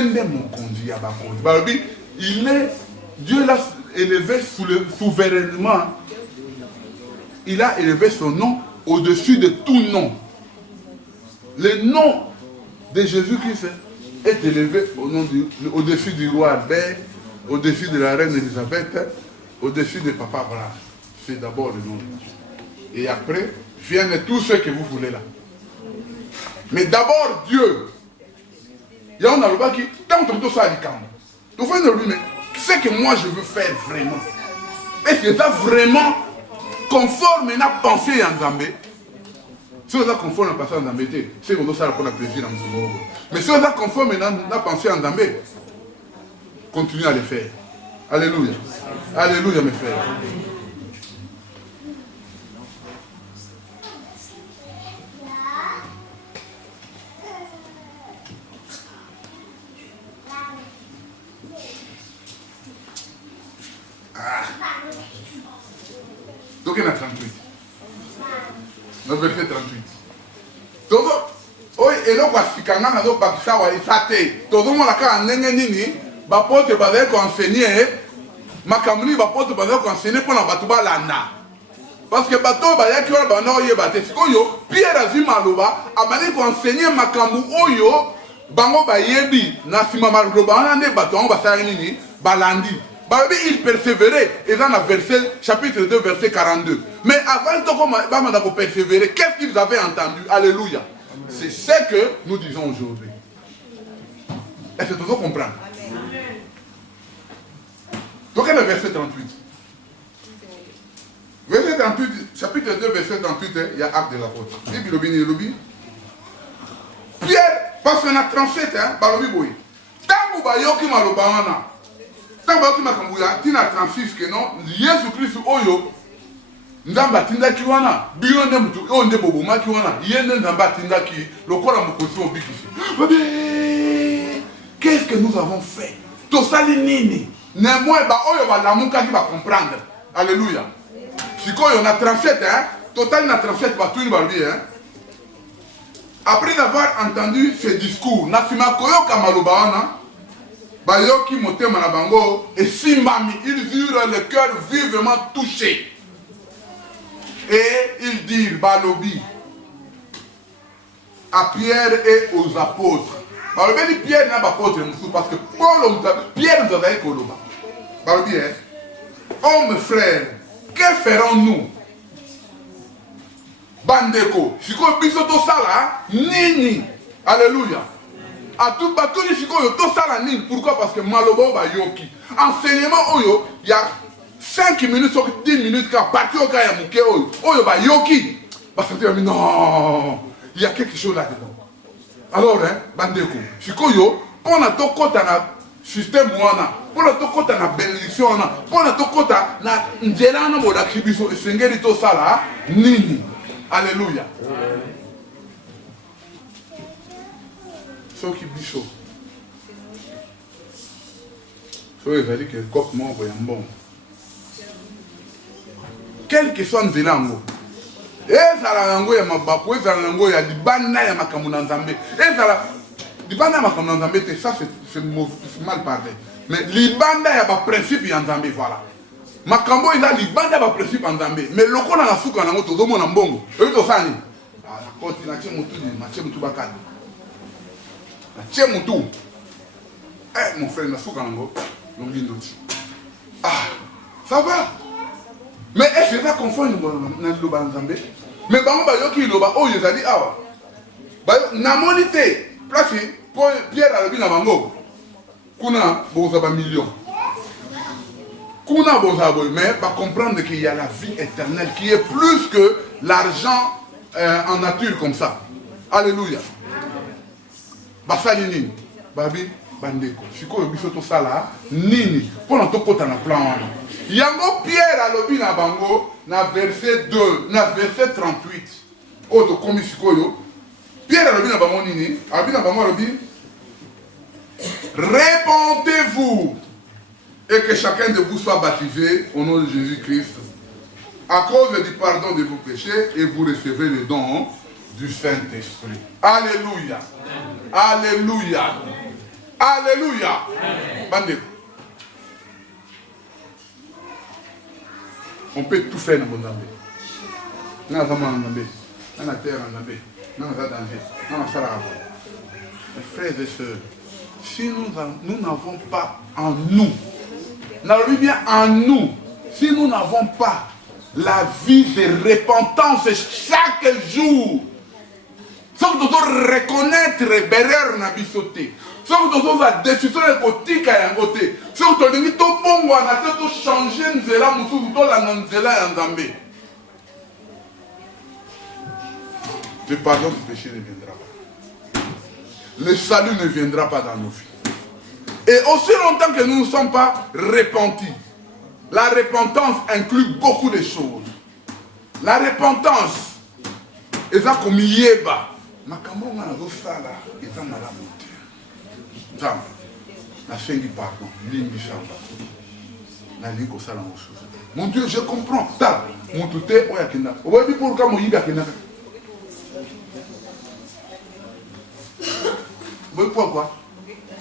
est, Dieu l'a élevé souverainement. Il a élevé son nom au-dessus de tout nom. Le nom de Jésus-Christ est élevé au-dessus du roi Albert, au-dessus de la reine Elisabeth, au-dessus de Papa Abraham. C'est d'abord le nom de Dieu. Et après, viennent tous ceux que vous voulez là. Mais d'abord Dieu. Il y a un alba qui, tant que tout ça a dit quand donc vous voyez, mais ce que moi je veux faire vraiment, est-ce que ça vraiment conforme à la pensée en Zambé? Si vous êtes conforme à la pensée en Zambé, c'est que vous avez pour la plaisir dans ce monde. Mais si vous êtes conforme à la pensée en Zambé, continuez à le faire. Alléluia. Alléluia, mes frères. Donc il y a 38. Le verset 38. Donc, oui, et là, voici quand on a dit que ça va être tout le monde a dit que va enseigner, ma camini va enseigner pour la batouba lana. Parce que bateau ba yaki wana bana oyeba te sikoyo Pierre azwi maloba amani enseigner makambo oyo bango bayebi na sima maloba wana nde bato bango basala nini balandi. Il persévérait, et dans le verset, chapitre 2, verset 42. Mais avant de persévérer, qu'est-ce qu'ils avaient entendu? Alléluia. C'est ce que nous disons aujourd'hui. Est-ce que tu veux comprendre? Donc, il y a le verset 38. Verset 38, chapitre 2, verset 38, il y a acte de l'apôtre. Pierre, parce qu'on a 37, balobi boy. Tango bayoki malobana. Tango bayoki makambuya, tina 36 que non, Yesu Christ oyo, ndamba tindaki wana, biyo nde mutu, o nde boboma ki wana, yende ndamba tindaki, lokola mokosi obikisi. Qu'est-ce que nous avons fait? Tosali nini? Nemoi ba oyo ba lamuka ki ba comprendre. Alléluia. Sikoyo on a 37, total na 37 ba tout balbi, Après avoir entendu ce discours, Nafima Koyoka Malobana, Bayoki Motema Nabango, et Simbami, ils eurent le cœur vivement touché. Et ils dirent, Balobi, à Pierre et aux apôtres. Balobi dit Pierre n'a pas apôtre, parce que Pierre nous avait Koloba. Balobi, hommes frères, que ferons-nous? Bandeko, sikoyo biso to sala nini? Alléluia. A tout batuni sikoyo to sala nini? Pourquoi? Parce que malobo ba yoki. Enseignement oyo, il y a 5 minutes ou 10 minutes quand parti au cas ya muke oyo ba yoki. Parce que non, il y a quelque chose là-dedans. Alors bandeko, sikoyo pona to kota na système wana, pona to kota na bénédiction wana, pona to kota na nzela na boda kibiso esengeli to sala nini? Alléluia. Ce qui bichot. Ce qui veut dire que le coq mort est bon. Quel que soit le lango. Et ça la lango ya mabako, et ça la lango ya libana ya makamuna nzambe. Et ça la libana ya makamuna nzambe, ça c'est mal parlé. Mais libana ya ba principe ya nzambe, voilà. Makambo eza libanda ba principe en Zambie mais lokola na suka nango tozomona mbongo ebi tosani la koti na tie mutu ni mache mutu bakana na tie mutu mon frère na suka nango longindo ti ça va mais est-ce que ça confond na loba Nzambe mais bango ba yoki loba oyo ezali awa ba na monité place pour Pierre alobi na bango kuna boza ba million. Mais va comprendre qu'il y a la vie éternelle qui est plus que l'argent en nature comme ça. Alléluia. Basali nini? Babi bandeko. Siko biso to sala nini? Pona to kota na plan wana. Yango Pierre alobi na bango na verset 2, na verset 38. Oto komi sikoyo. Pierre alobi na bango nini? Alobi na bango alobi répondez-vous. Et que chacun de vous soit baptisé au nom de Jésus-Christ à cause du pardon de vos péchés et vous recevez le don du Saint-Esprit. Alléluia. Alléluia. Alléluia. Bandeko. On peut tout faire dans mon Nzambe. Dans la femme en Nzambe. Dans la terre en Nzambe. Dans la danger. Dans la salle. Mes frères et sœurs, si nous n'avons pas en nous, bien en nous, si nous n'avons pas la vie de repentance chaque jour, si nous devons reconnaître l'erreur na bisoté, si nous devons la décision de kotika ya ngote, si nous devons to bongo na to changer nzela mususu to la nzela ya Nzambe, le pardon du péché ne viendra pas. Le salut ne viendra pas dans nos vies. Et aussi longtemps que nous ne sommes pas repentis, la repentance inclut beaucoup de choses. La repentance, c'est comme yeba. Makambo na sala, c'est dans la beauté. Nzambe, na sengi pardon, limbi samba. Mon Dieu, je comprends. Mon tout est, on y a kenda. On va dire pourquoi mon yib a kenda. Vous voyez pourquoi?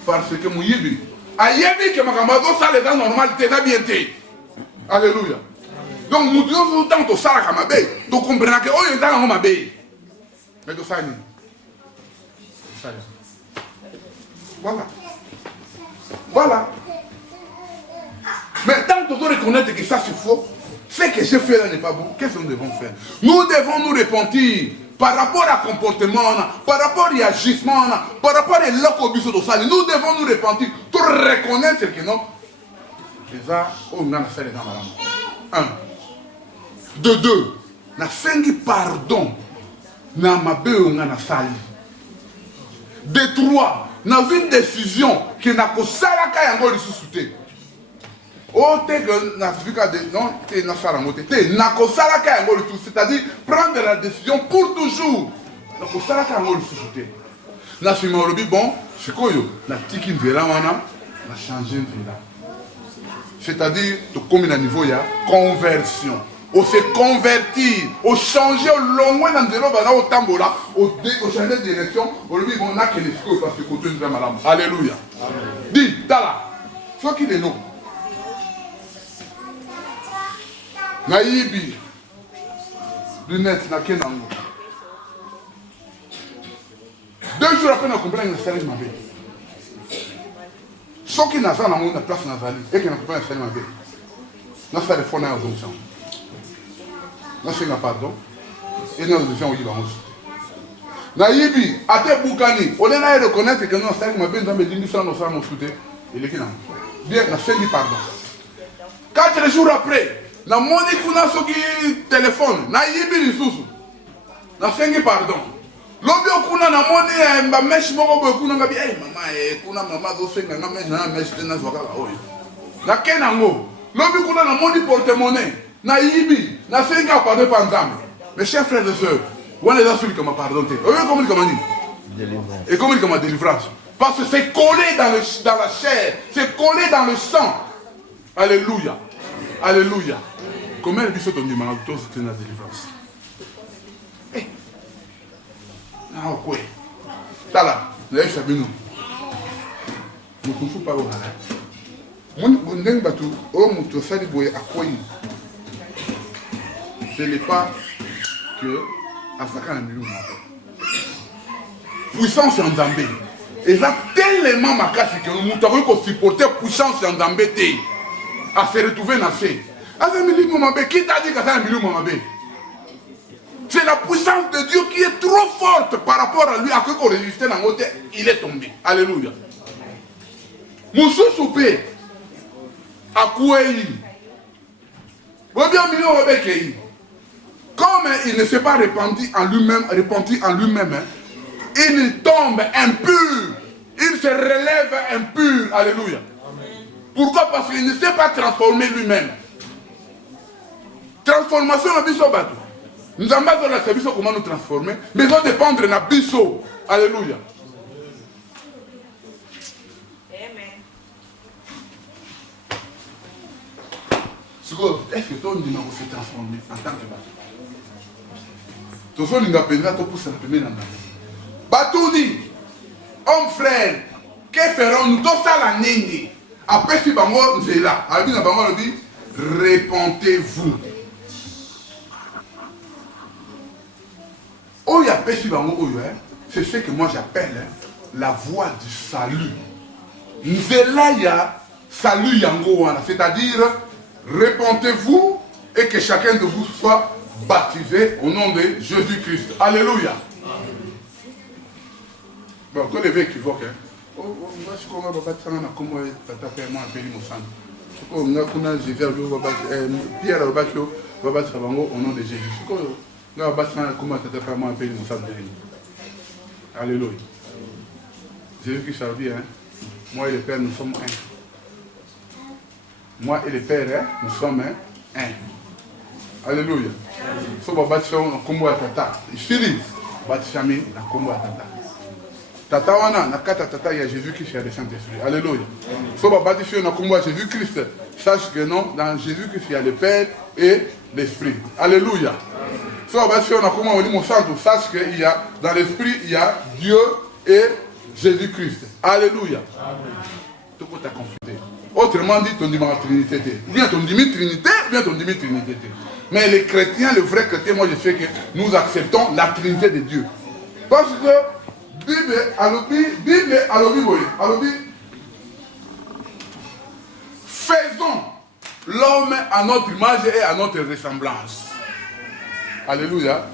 Parce que mon yib, ayebi que ma camarade, ça les dans normalité, ça bien été. Alléluia. Donc, mon Dieu, tout le temps, tu sors à ma baie. Tu comprends que, oh, il est dans ma baie. Mais tu sais, voilà. Voilà. Mais tant que tu dois reconnaître que ça c'est faux, ce que j'ai fait là n'est pas bon, qu'est-ce que nous devons faire? Nous devons nous repentir par rapport à comportement, par rapport à agissement, par rapport à l'occupation de ça. Nous devons nous repentir pour reconnaître que non. C'est ça, oh, on a fait les gens. Un. De deux, na sengi pardon, na mabe on a sali. De trois, na une décision que na ko salaka yango lisusuté. Oh, t'es que na fika de non, t'es na sarangote, t'es na ko salaka yango lisusuté, c'est-à-dire prendre la décision pour toujours. Na ko salaka yango lisusuté. Na fima olobi bon, c'est quoi yo? Na tiki nzela wana, na changer nzela. C'est-à-dire, tu commis à niveau, il y a conversion. On se convertir, on changer au long dans le au tambola, au changer de direction, on lui dit on a que les choses parce que côté nous madame. Alléluia. Dis, tala. Soit qui est non. Naïbi. Lunette na kenango. 2 jours après, on a compris que le salaire m'a fait. Ce qui n'a pas de place dans la vallée, et qui n'a pas de salaire m'a fait. On a fait des fonds dans la jonction. On a fait un pardon, et nous avons fait un pardon. Naïbi, à tes boukani, on a reconnaître que nous avons fait un pardon, mais nous avons fait un pardon. Il est qui n'a bien, on a fait un pardon. 4 jours après, on a monté un téléphone, naïbi les sous. On a fait un pardon. Lobi okuna na moni mba mesh moko boy kuna ngabi mama kuna mama zo senga na mesh tena zo kala oyo na kenango lobi kuna na moni porte-monnaie na yibi na senga pardon pa nzambe. Mes chers frères et sœurs, on est là sur comme pardon te oyo comment il commande délivrance et comment il commande délivrance parce que c'est collé dans la chair, c'est collé dans le sang. Alléluia. Alléluia. Comment il dit ça ton numéro tous c'est la délivrance. Ah, ok. Ça là, vous avez saisi nous. Nous ne sommes pas au Ghana. Nous n'avons pas tout. Oh, nous sommes allés à quoi? Ce n'est pas que à Saka na milieu puissance en Zambé. Et là, tellement ma casse que nous avons supporté puissance en Zambé à se retrouver dans ce. Avec milieu Momabé, qui t'a dit que ça milieu Momabé? C'est la puissance de Dieu qui est trop forte par rapport à lui. À quoi qu'on résistait dans l'autre, il est tombé. Alléluia. Moussou soupé. À Kouéi. Comme il ne s'est pas repenti en lui-même, il tombe impur. Il se relève impur. Alléluia. Pourquoi? Parce qu'il ne s'est pas transformé lui-même. Transformation à Bissobato. Nous avons besoin de la service comment nous transformer, mais ça dépend de notre biseau. Alléluia. Amen. Est-ce que toi, nous avons fait transformer en tant que bateau? Tout ça, nous avons fait pour se rappeler dans la vie. Bateau dit, homme frère, que ferons-nous? Tout ça, la nini. Après, si bango, nous sommes là. Alors, nous dit, répentez-vous. Oh, c'est ce que moi j'appelle la voie du salut. Nzelaya salut yango, c'est-à-dire répentez-vous et que chacun de vous soit baptisé au nom de Jésus-Christ. Alléluia. Bon, que les équivoques, hein. Oh, moi je comprends pas comment tata paiement appelé mon sang. Oh, on a qu'on Pierre va battre au nom de Jésus. Alléluia. Jésus-Christ a dit, hein, moi et le Père, nous sommes un. Moi et le Père, hein, nous sommes un. Alléluia. Si on va battre un combo à tata, il finit. Battre famille, un combo à tata. Tata wana, na kata tata, il y a Jésus-Christ, il y a le Saint-Esprit. Alléluia. Faut pas bâtir sur un combat Jésus-Christ. Sache que non, dans Jésus-Christ, il y a le Père et l'Esprit. Alléluia. Faut pas bâtir sur un combat au lit centre. Sache qu'il y a, dans l'Esprit, il y a Dieu et Jésus-Christ. Alléluia. Tout le monde t'a confuté. Autrement dit, ton dimanche Trinité. Ou bien ton dimanche Trinité, ou bien ton dimanche Trinité. Mais les chrétiens, le vrai chrétien, moi je sais que nous acceptons la Trinité de Dieu. Parce que Bible, faisons l'homme à notre image et à notre ressemblance. Alléluia.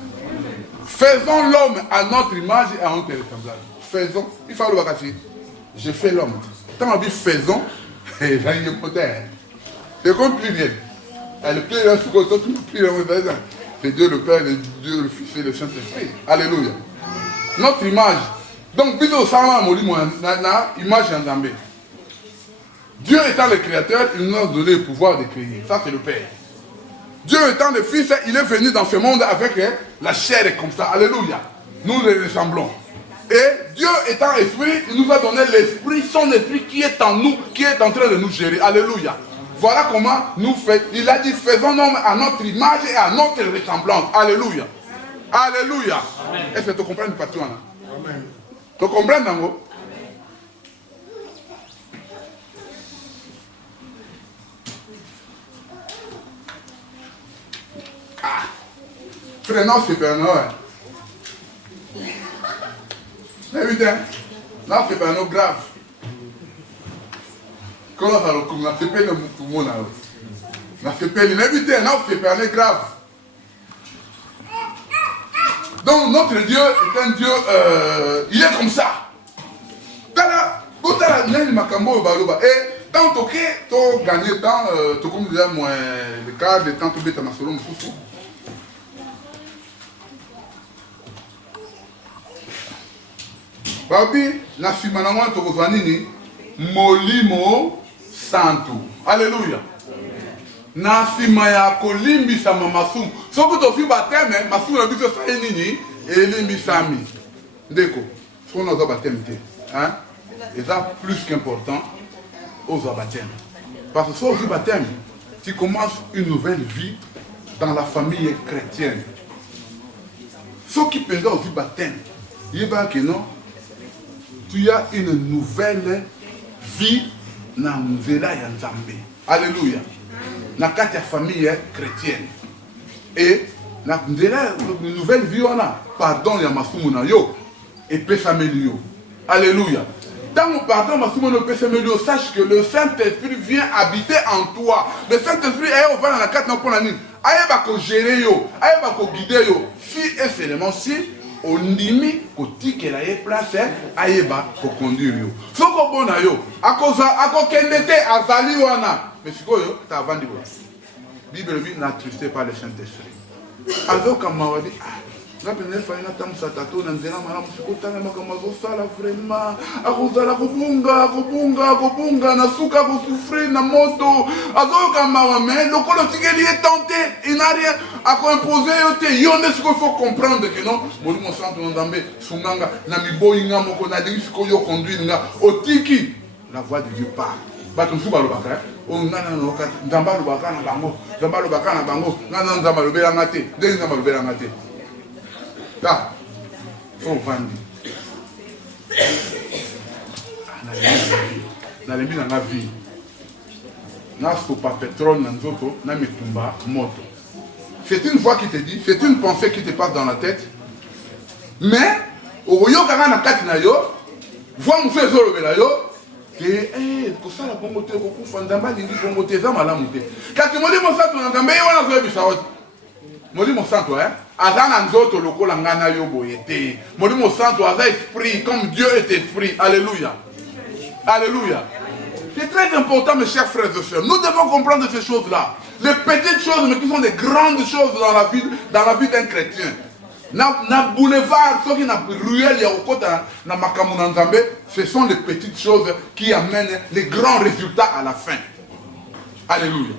Faisons l'homme à notre image et à notre ressemblance. Faisons. Il faut le voir. Je fais l'homme. Quand on dit faisons, c'est comme pluriel. Le pluriel, c'est Dieu le Père, Dieu le Fils et le Saint-Esprit. Alléluia. Notre image. Donc, image en Dieu étant le créateur, il nous a donné le pouvoir de créer. Ça, c'est le Père. Dieu étant le Fils, il est venu dans ce monde avec la chair comme ça. Alléluia. Nous les ressemblons. Et Dieu étant esprit, il nous a donné l'esprit, son esprit qui est en nous, qui est en train de nous gérer. Alléluia. Voilà comment nous faisons. Il a dit, faisons l'homme à notre image et à notre ressemblance. Alléluia. Alléluia. Est-ce que tu comprends pas tout? Amen. Tu comprends, Nango? Ah. Frère, c'est pas Noël. Évidemment, non, c'est pas grave. Comment ça le coup? C'est pas le monde. C'est pas l'éviter, non, c'est pas grave. Donc notre Dieu est un Dieu, il est comme ça. Et tant que tu gagnes tant, tu comme déjà moins le quart de temps, tu bêtes ma solo moussou. Babi, na simanangwa to kozwanini molimo santo. Alléluia. Na sima ya kolimbisa masumu. Soki to fi bateme, masumu na biso sa nini elimbisami. Ndeko, so na zo bateme te, hein? Et ça plus qu'important aux baptêmes. Parce que sur le baptême, tu commences une nouvelle vie dans la famille chrétienne. Ce qui peut être au baptême, il y a que non, tu as une nouvelle vie dans la Nzambe. Alléluia. Dans la famille chrétienne. Et dans une nouvelle vie, on a pardon, il y a Masumuna yo et Pesamelio. Alléluia. Dans mon pardon, sache que le Saint-Esprit vient habiter en toi. Le Saint-Esprit est au dans la carte pour la nuit. Aïe va gérer yo, aïe va guider yo. Si et seulement si on dit que tu as place, aïe va conduire yo. Ce qu'on bon a yo, à cause kendete azali wana. Mais si quoi yo, t'as vendu quoi? Bible dit n'attristez pas le Saint-Esprit. Alors comme on dit la première fois, il a tam satato na nzela mala musikotanga makamazo sala vraiment akuzala kubunga na suka ko souffrir na moto azoka mawa mais le kolo tigeli est tenté il n'a rien à imposer yote yonde ce qu'il faut comprendre que non molimo santo ndambe sunganga na miboyinga moko na dingi ko yo conduire nga otiki la voix de Dieu parle bato msuba lobaka o ngana no ka ndamba lobaka na bango ngana ndamba lobela ngate ndenge ndamba lobela ngate. Là, il faut vendre. Dans la vie, na sopa pétrole, na nzoto, na metumba, moto. C'est une voix qui te dit, c'est une pensée qui te passe dans la tête. Mais, au yo kaka na kati na yo, voix mousse ezolo bela yo, que pour ça la bongo te ko fandamba lingi bongo te za malamu te. Kati modi mo sa to na ngambe yo na zo bisawot. Molimo santo, hein? Azana nzoto lokola ngana yo boyete. Molimo santo, aza esprit, comme Dieu est esprit. Alléluia. Alléluia. C'est très important, mes chers frères et sœurs. Nous devons comprendre ces choses-là. Les petites choses, mais qui sont des grandes choses dans la vie d'un chrétien. Na boulevard, ceux qui na ruelle ya okota na makamu na nzambe, ce sont les petites choses qui amènent les grands résultats à la fin. Alléluia.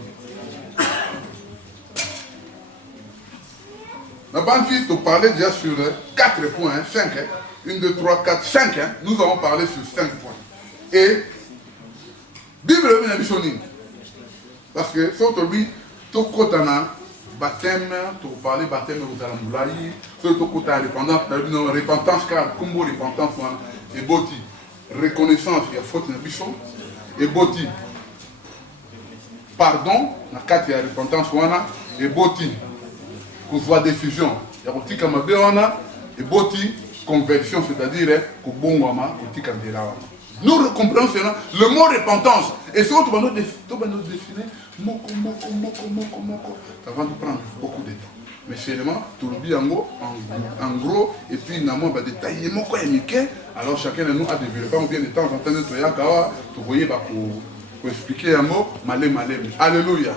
Ma bande fille te parlait déjà sur 4 points, 5. 1, 2, 3, 4, 5. Hein. Nous allons parler sur 5 points. Et, Bible est une mission. Parce que, si on dit, tout côté baptême, tu parler baptême aux alamboulaïs, tout côté repentance, repentance, car comme repentance, et boti, reconnaissance, il y a faute dans le bichon, et boti, pardon, na carte il y a repentance, et boti, qu'on soit décision, il y a boti comme et boti, conversion, c'est-à-dire, que bon wama, boti comme de la wama. Nous comprenons cela, le mot repentance, et ce que nous définir, ça va nous prendre beaucoup de temps. Mais seulement, tout le bien en gros, et puis il y a un détail, alors chacun de nous a développé, ou bien de temps en temps, tu voyez, pour expliquer un mot, malé. Alléluia.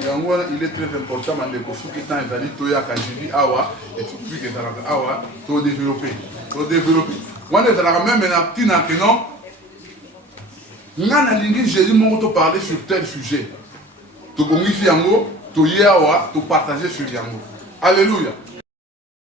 Il est très important, malé, pour ceux qui sont dans les toya, quand je dis awa, et tu puis que ça awa, tu développer. Moi, je vais même un petit non. Nana lingi Jésus m'a parlé sur tel sujet. Tu bongi yango, tu yawa, tu partager sur yango. Alléluia.